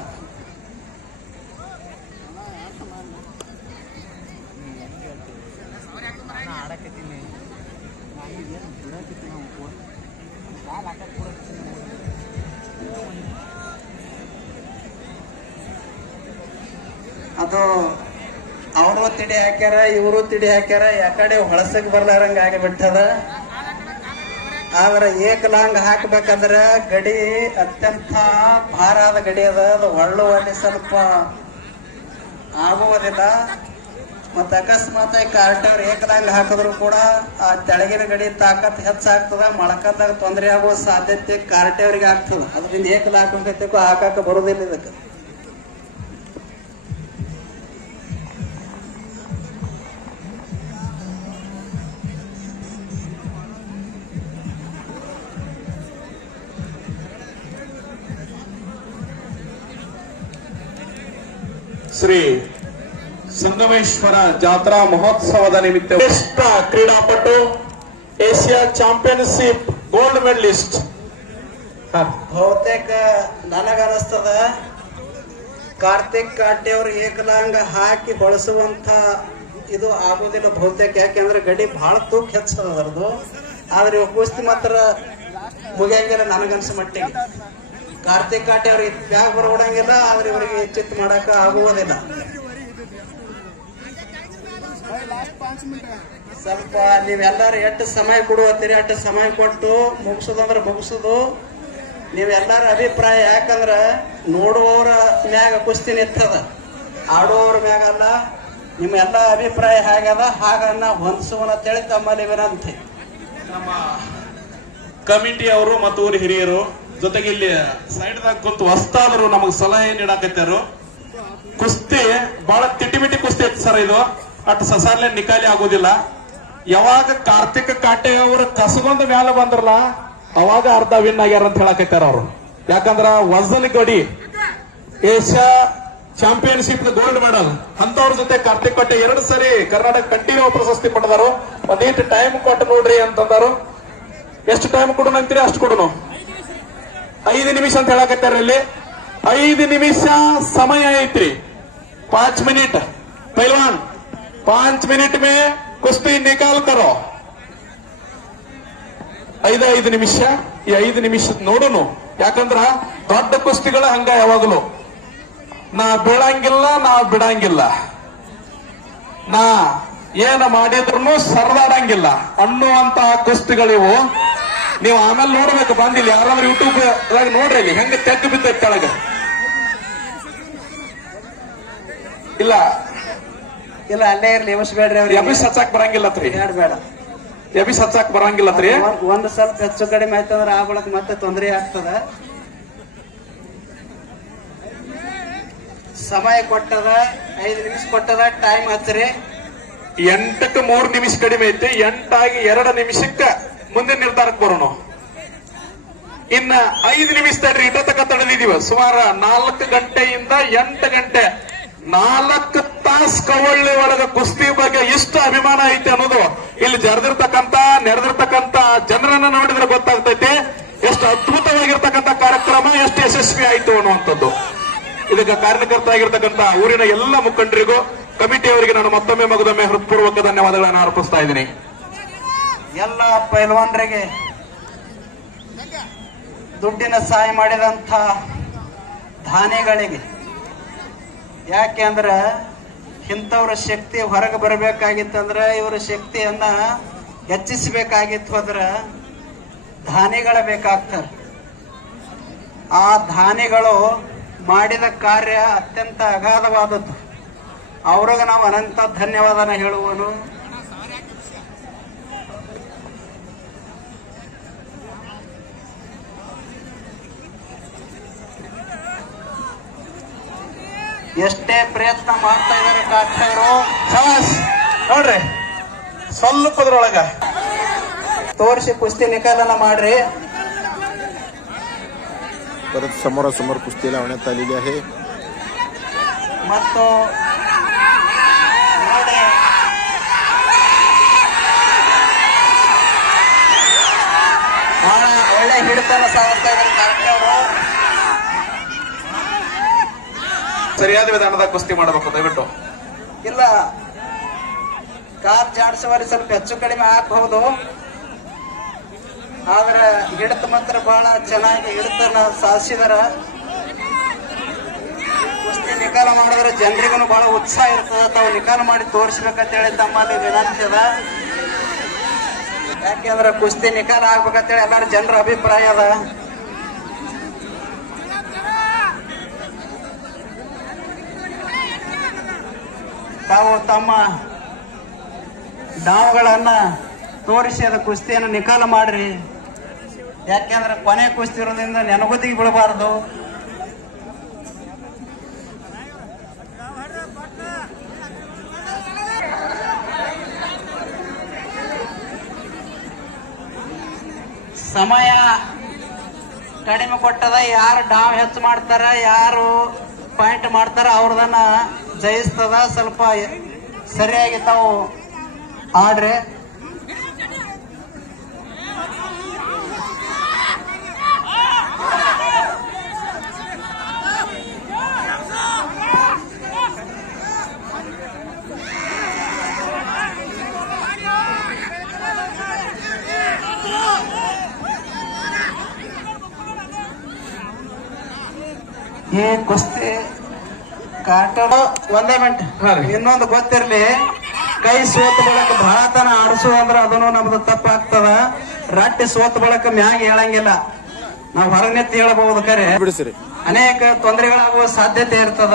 ಅದು ಅವರು ತಿಡಿ ಹಾಕ್ಯಾರ, ಇವರು ತಿಡಿ ಹಾಕ್ಯಾರ, ಯಾಕಡೆ ಹೊಳಸಕ್ ಬರ್ಲಾರಂಗ ಆಗಿಬಿಟ್ಟದ. ಆದ್ರೆ ಏಕಲಾಂಗ್ ಹಾಕ್ಬೇಕಂದ್ರ ಗಡಿ ಅತ್ಯಂತ ಭಾರದ ಗಡಿ ಅದ, ಅದು ಹೊಳ್ಳುವಲ್ಲಿ ಸ್ವಲ್ಪ ಆಗುವುದಿಲ್ಲ. ಮತ್ತೆ ಅಕಸ್ಮಾತ್ ಕಾರ್ಟವ್ರು ಏಕಲಾಂಗ್ ಹಾಕಿದ್ರು ಕೂಡ ಆ ತೆಳಗಿನ ಗಡಿ ತಾಕತ್ ಹೆಚ್ಚಾಗ್ತದ, ಮೊಳಕಲ್ದಾಗ ತೊಂದರೆ ಆಗುವ ಸಾಧ್ಯತೆ ಕಾರ್ಟವ್ರಿಗೆ ಆಗ್ತದ. ಅದರಿಂದ ಏಕಲಾಂಗ್ ಹಾಕಾಕ ಬರುದಿಲ್ಲ ಇದಕ್ಕೆ. ಶ್ರೀ ಸಂಗಮೇಶ್ವರ ಜಾತ್ರಾ ಮಹೋತ್ಸವದ ನಿಮಿತ್ತ ಶ್ರೇಷ್ಠ ಕ್ರೀಡಾಪಟು, ಏಷ್ಯಾ ಚಾಂಪಿಯನ್ಶಿಪ್ ಗೋಲ್ಡ್ ಮೆಡಲಿಸ್ಟ್. ಬಹುತೇಕ ನನಗನಿಸ್ತದ ಕಾರ್ತಿಕ್ ಕಾಟೆ ಅವರು ಏಕಲಾಂಗ ಹಾಕಿ ಬಳಸುವಂತ ಇದು ಆಗೋದಿಲ್ಲ ಬಹುತೇಕ. ಯಾಕೆಂದ್ರೆ ಗಡಿ ಬಹಳ ತೂಕ ಹೆಚ್ಚದ ಅದರದು. ಆದ್ರೆ ಇವ ಕುಸ್ತಿ ಮಾತ್ರ ಮುಗಿಯಂಗಿಲ್ಲ ನನಗನ್ಸ ಮಟ್ಟಿಗೆ. ಕಾರ್ತಿಕ್ ಕಾಟೆ ಅವ್ರಿಗೆ ಬ್ಯಾಗ್ ಬರಬಿಡಂಗಿಲ್ಲ, ಆದ್ರೆ ಇವರಿಗೆ ಚಿತ್ ಮಾಡಕ ಆಗುವುದಿಲ್ಲ. ಸ್ವಲ್ಪ ನೀವೆಲ್ಲಾರು ಎಷ್ಟು ಸಮಯ ಕೊಡುವತ್ತೀರಿ ಅಷ್ಟು ಸಮಯ ಕೊಟ್ಟು ಮುಗಿಸೋದಂದ್ರೆ ಮುಗಿಸೋದು. ನೀವೆಲ್ಲಾರ ಅಭಿಪ್ರಾಯ, ಯಾಕಂದ್ರ ನೋಡುವವರ ಮ್ಯಾಗ ಕುಸ್ತಿ ನಿಂತದ, ಆಡುವವರ ಮ್ಯಾಗ ಅಲ್ಲ. ನಿಮ್ಮ ಎಲ್ಲ ಅಭಿಪ್ರಾಯ ಹೇಗದ ಹಾಗನ್ನ ಹೊಂದಿಸುವನ ಅಂತೇಳಿ ತಮ್ಮಲ್ಲಿ ವಿನಂತಿ. ನಮ್ಮ ಕಮಿಟಿ ಅವರು ಮತ್ತು ಊರ ಹಿರಿಯರು ಜೊತೆಗೆ ಇಲ್ಲಿ ಸೈಡ್ದಾಗ ಕುಂತು ಹೊಸ್ತಾದರು ನಮಗ್ ಸಲಹೆ ನೀಡಾಕತ್ತಾರು. ಕುಸ್ತಿ ಬಹಳ ತಿಟಿಮಿಟಿ ಕುಸ್ತಿ ಐತಿ ಸರ್. ಇದು ಅಟ್ ಸಸಾರ್ಲೆ ನಿಕಾಲಿ ಆಗೋದಿಲ್ಲ. ಯಾವಾಗ ಕಾರ್ತಿಕ್ ಕಾಟೆ ಅವರು ಕಸಗೊಂದ ಮ್ಯಾಲ ಬಂದ್ರಲ್ಲ ಅವಾಗ ಅರ್ಧ ವಿನ್ ಆಗ್ಯಾರ ಅಂತ ಹೇಳಕತ್ತಾರ ಅವರು. ಯಾಕಂದ್ರ ವಜನ್ ಗಡಿ ಏಷ್ಯಾ ಚಾಂಪಿಯನ್ಶಿಪ್ ಗೋಲ್ಡ್ ಮೆಡಲ್ ಅಂತವ್ರ ಜೊತೆ ಕಾರ್ತಿಕ್ ಕಾಟೆ 2 ಸರಿ ಕರ್ನಾಟಕ ಕಂಟಿನ್ಯೂ ಪ್ರಶಸ್ತಿ ಪಡೆದಾರು. ಒಂದೀಟ್ ಟೈಮ್ ಕೊಟ್ಟು ನೋಡ್ರಿ ಅಂತಂದಾರು. ಎಷ್ಟು ಟೈಮ್ ಕೊಡೋಣ ಅಂತೀರಿ ಅಷ್ಟು ಕೊಡೋಣ. 5 ನಿಮಿಷ ಅಂತ ಹೇಳಕತ್ತಾರ ಇಲ್ಲಿ. 5 ನಿಮಿಷ ಸಮಯ ಐತ್ರಿ. 5 ಮಿನಿಟ್ ಪೈಲ್ವಾನ್, 5 ಮಿನಿಟ್ में कुश्ती निकाल करो. 5 ನಿಮಿಷ. ಈ 5 ನಿಮಿಷ ನೋಡುನು. ಯಾಕಂದ್ರ ದೊಡ್ಡ ಕುಸ್ತಿಗಳ ಹಂಗ ಯಾವಾಗಲೂ ನಾ ಬೀಳಂಗಿಲ್ಲ, ನಾ ಬಿಡಂಗಿಲ್ಲ, ನಾ ಏನ ಮಾಡಿದ್ರು ಸರದಾಡಂಗಿಲ್ಲ ಅನ್ನುವಂತ ಕುಸ್ತಿಗಳಿವು. ನೀವು ಆಮೇಲೆ ನೋಡ್ಬೇಕು ಬಂದಿಲ್ಲ ಯಾರಾದ್ರೂ ಯೂಟ್ಯೂಬ್ ನೋಡ್ರಿ ಇಲ್ಲಿ ಹೆಂಗ ತೆಗ್ದು ಬಿದ್ದೈತಿ ಕೆಳಗ. ಇಲ್ಲ ಇಲ್ಲ ಅಲ್ಲೇ ಇರ್ಲಿ, ಎಬ್ಬಿಸ್ಬೇಡ್ರಿ ಅವ್ರಿಗೆ. ಎಬಿಸ್ ಹಚ್ಚಾಕ್ ಬರಂಗಿಲ್ಲತ್ರಿ. ಬೇಡ ಎಬಿಸ್ ಹಚ್ಚಾಕ್ ಬರಂಗಿಲ್ಲತ್ರಿ. ಒಂದು ಸ್ವಲ್ಪ ಹೆಚ್ಚು ಕಡಿಮೆ ಆಯ್ತಂದ್ರೆ ಆ ಬಳಕ ಮತ್ತೆ ತೊಂದರೆ ಆಗ್ತದ. ಸಮಯ ಕೊಟ್ಟದ, 5 ನಿಮಿಷ ಕೊಟ್ಟದ, ಟೈಮ್ ಹಚ್ಚ್ರಿ. 8ಕ್ಕೆ 3 ನಿಮಿಷ ಕಡಿಮೆ ಐತಿ. 8 ಆಗಿ 2 ನಿಮಿಷಕ್ಕ ಮುಂದಿನ ನಿರ್ಧಾರಕ್ಕೆ ಬರೋಣ. ಇನ್ನ 5 ನಿಮಿಷ ತಡ್ರಿ. ಇಟ್ಟತಕ್ಕ ತಡೆದಿದೀವಿ ಸುಮಾರು 4 ಗಂಟೆಯಿಂದ 8 ಗಂಟೆ 4 ತಾಸು ಕವಳ್ಳಿ ಒಳಗ ಕುಸ್ತಿ ಬಗ್ಗೆ ಎಷ್ಟು ಅಭಿಮಾನ ಐತಿ ಅನ್ನೋದು ಇಲ್ಲಿ ನೆರೆದಿರ್ತಕ್ಕಂತ ಜನರನ್ನ ನೋಡಿದ್ರೆ ಗೊತ್ತಾಗ್ತೈತಿ ಎಷ್ಟು ಅದ್ಭುತವಾಗಿರ್ತಕ್ಕಂಥ ಕಾರ್ಯಕ್ರಮ, ಎಷ್ಟು ಯಶಸ್ವಿ ಆಯ್ತು ಅನ್ನುವಂಥದ್ದು. ಇದಕ್ಕೆ ಕಾರಣಕರ್ತ ಊರಿನ ಎಲ್ಲ ಮುಖಂಡರಿಗೂ ಕಮಿಟಿಯವರಿಗೆ ನಾನು ಮತ್ತೊಮ್ಮೆ ಮಗದೊಮ್ಮೆ ಹೃತ್ಪೂರ್ವಕ ಧನ್ಯವಾದಗಳನ್ನು ಅರ್ಪಿಸ್ತಾ ಇದ್ದೀನಿ. ಎಲ್ಲ ಪೈಲ್ವಾನರಿಗೆ ದುಡ್ಡಿನ ಸಹಾಯ ಮಾಡಿದಂತ ದಾನಿಗಳಿಗೆ, ಯಾಕೆಂದ್ರ ಇಂಥವ್ರ ಶಕ್ತಿ ಹೊರಗೆ ಬರಬೇಕಾಗಿತ್ತಂದ್ರ ಇವರ ಶಕ್ತಿಯನ್ನ ಹೆಚ್ಚಿಸಬೇಕಾಗಿತ್ತು ಅಂದ್ರ ದಾನಿಗಳ ಬೇಕಾಗ್ತಾರೆ. ಆ ದಾನಿಗಳು ಮಾಡಿದ ಕಾರ್ಯ ಅತ್ಯಂತ ಅಗಾಧವಾದದ್ದು. ಅವ್ರಿಗೆ ನಾವು ಅನಂತ ಧನ್ಯವಾದನ ಹೇಳುವನು. ಎಷ್ಟೇ ಪ್ರಯತ್ನ ಮಾಡ್ತಾ ಇದಾರೆ ಡಾಕ್ಟರು. ನೋಡ್ರಿ ಸ್ವಲ್ಪದ್ರೊಳಗ ತೋರಿಸಿ ಕುಸ್ತಿ ನಿಕಾಲನ ಮಾಡ್ರಿ. परत समोरासमोर कुस्ती लावण्यात आलेली आहे. ಮತ್ತು ನೋಡಿ ಬಹಳ ಒಳ್ಳೆ ಹಿಡಿತನ ಸಾಗುತ್ತಾ ಇದ್ದಾರೆ ಡಾಕ್ಟರು. ಸರಿಯಾದ ವಿಧಾನದಾಗ ಕುಸ್ತಿ ಮಾಡಬೇಕು ದಯವಿಟ್ಟು. ಇಲ್ಲ ಕಾಲ್ ಜಾಡಿಸುವಲ್ಲಿ ಸ್ವಲ್ಪ ಹೆಚ್ಚು ಕಡಿಮೆ ಆಗಬಹುದು, ಆದ್ರೆ ಹಿಡಿತ ಮಾತ್ರ ಬಹಳ ಚೆನ್ನಾಗಿ ಹಿಡಿತನ ಸಾಧಿಸಿದಾರ. ಕುಸ್ತಿ ನಿಕಾಲ ಮಾಡಿದ್ರೆ ಜನರಿಗೂ ಬಹಳ ಉತ್ಸಾಹ ಇರ್ತದ. ತಾವು ನಿಕಾಲ ಮಾಡಿ ತೋರಿಸ್ಬೇಕಂತ ಹೇಳಿ ತಮ್ಮಲ್ಲಿ ವಿನಂತಿ ಅದ. ಯಾಕೆಂದ್ರೆ ಕುಸ್ತಿ ನಿಕಾಲ ಆಗ್ಬೇಕಂತೇಳಿ ಎಲ್ಲಾರು ಜನರ ಅಭಿಪ್ರಾಯ ಅದ. ತಾವು ತಮ್ಮ ಡಾವುಗಳನ್ನ ತೋರಿಸಿ ಅದು ಕುಸ್ತಿಯನ್ನು ನಿಕಾಲ ಮಾಡ್ರಿ. ಯಾಕೆಂದ್ರೆ ಕೊನೆ ಕುಸ್ತಿ ಇರೋದ್ರಿಂದ ನೆನಗುದಿಗೆ ಬೀಳಬಾರದು. ಸಮಯ ಕಡಿಮೆ ಕೊಟ್ಟದ. ಯಾರು ಡಾವ್ ಹೆಚ್ಚು ಮಾಡ್ತಾರ, ಯಾರು ಪಾಯಿಂಟ್ ಮಾಡ್ತಾರ ಅವ್ರದನ್ನ ಜಯಿಸ್ತದ. ಸ್ವಲ್ಪ ಸರಿಯಾಗಿ ತಾವು ಆಡ್ರಿ. ಈ ಕುಸ್ತಿ ಕಾಟಲು ಒಂದೇ ಮಿನಿಟ್. ಇನ್ನೊಂದು ಗೊತ್ತಿರ್ಲಿ, ಕೈ ಸೋತ ಬಳಕ ಬಹಳ ತನ ಆಡಿಸು ಅಂದ್ರೆ ಅದನ್ನು ನಮ್ದು ತಪ್ಪಾಗ್ತದ. ರಟ್ಟಿ ಸೋತ ಬಳಕ ಮ್ಯಾಗ ಹೇಳಂಗಿಲ್ಲ, ನಾವು ಹೊರನೆತ್ತಿ ಹೇಳಬಹುದು. ಕರೆ ಬಿಡಿಸ್ರಿ, ಅನೇಕ ತೊಂದರೆಗಳಾಗುವ ಸಾಧ್ಯತೆ ಇರ್ತದ.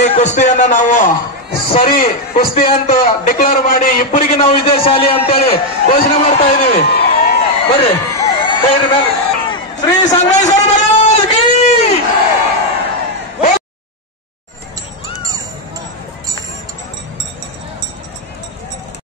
ಈ ಕುಸ್ತಿಯನ್ನ ನಾವು ಸರಿ ಕುಸ್ತಿ ಅಂತ ಡಿಕ್ಲೇರ್ ಮಾಡಿ ಇಬ್ಬರಿಗೆ ನಾವು ವಿಜಯಶಾಲಿ ಅಂತೇಳಿ ಘೋಷಣೆ ಮಾಡ್ತಾ ಇದೀವಿ. ಬರ್ರಿ ಶ್ರೀ ಸಂಗಮೇಶ್ವರ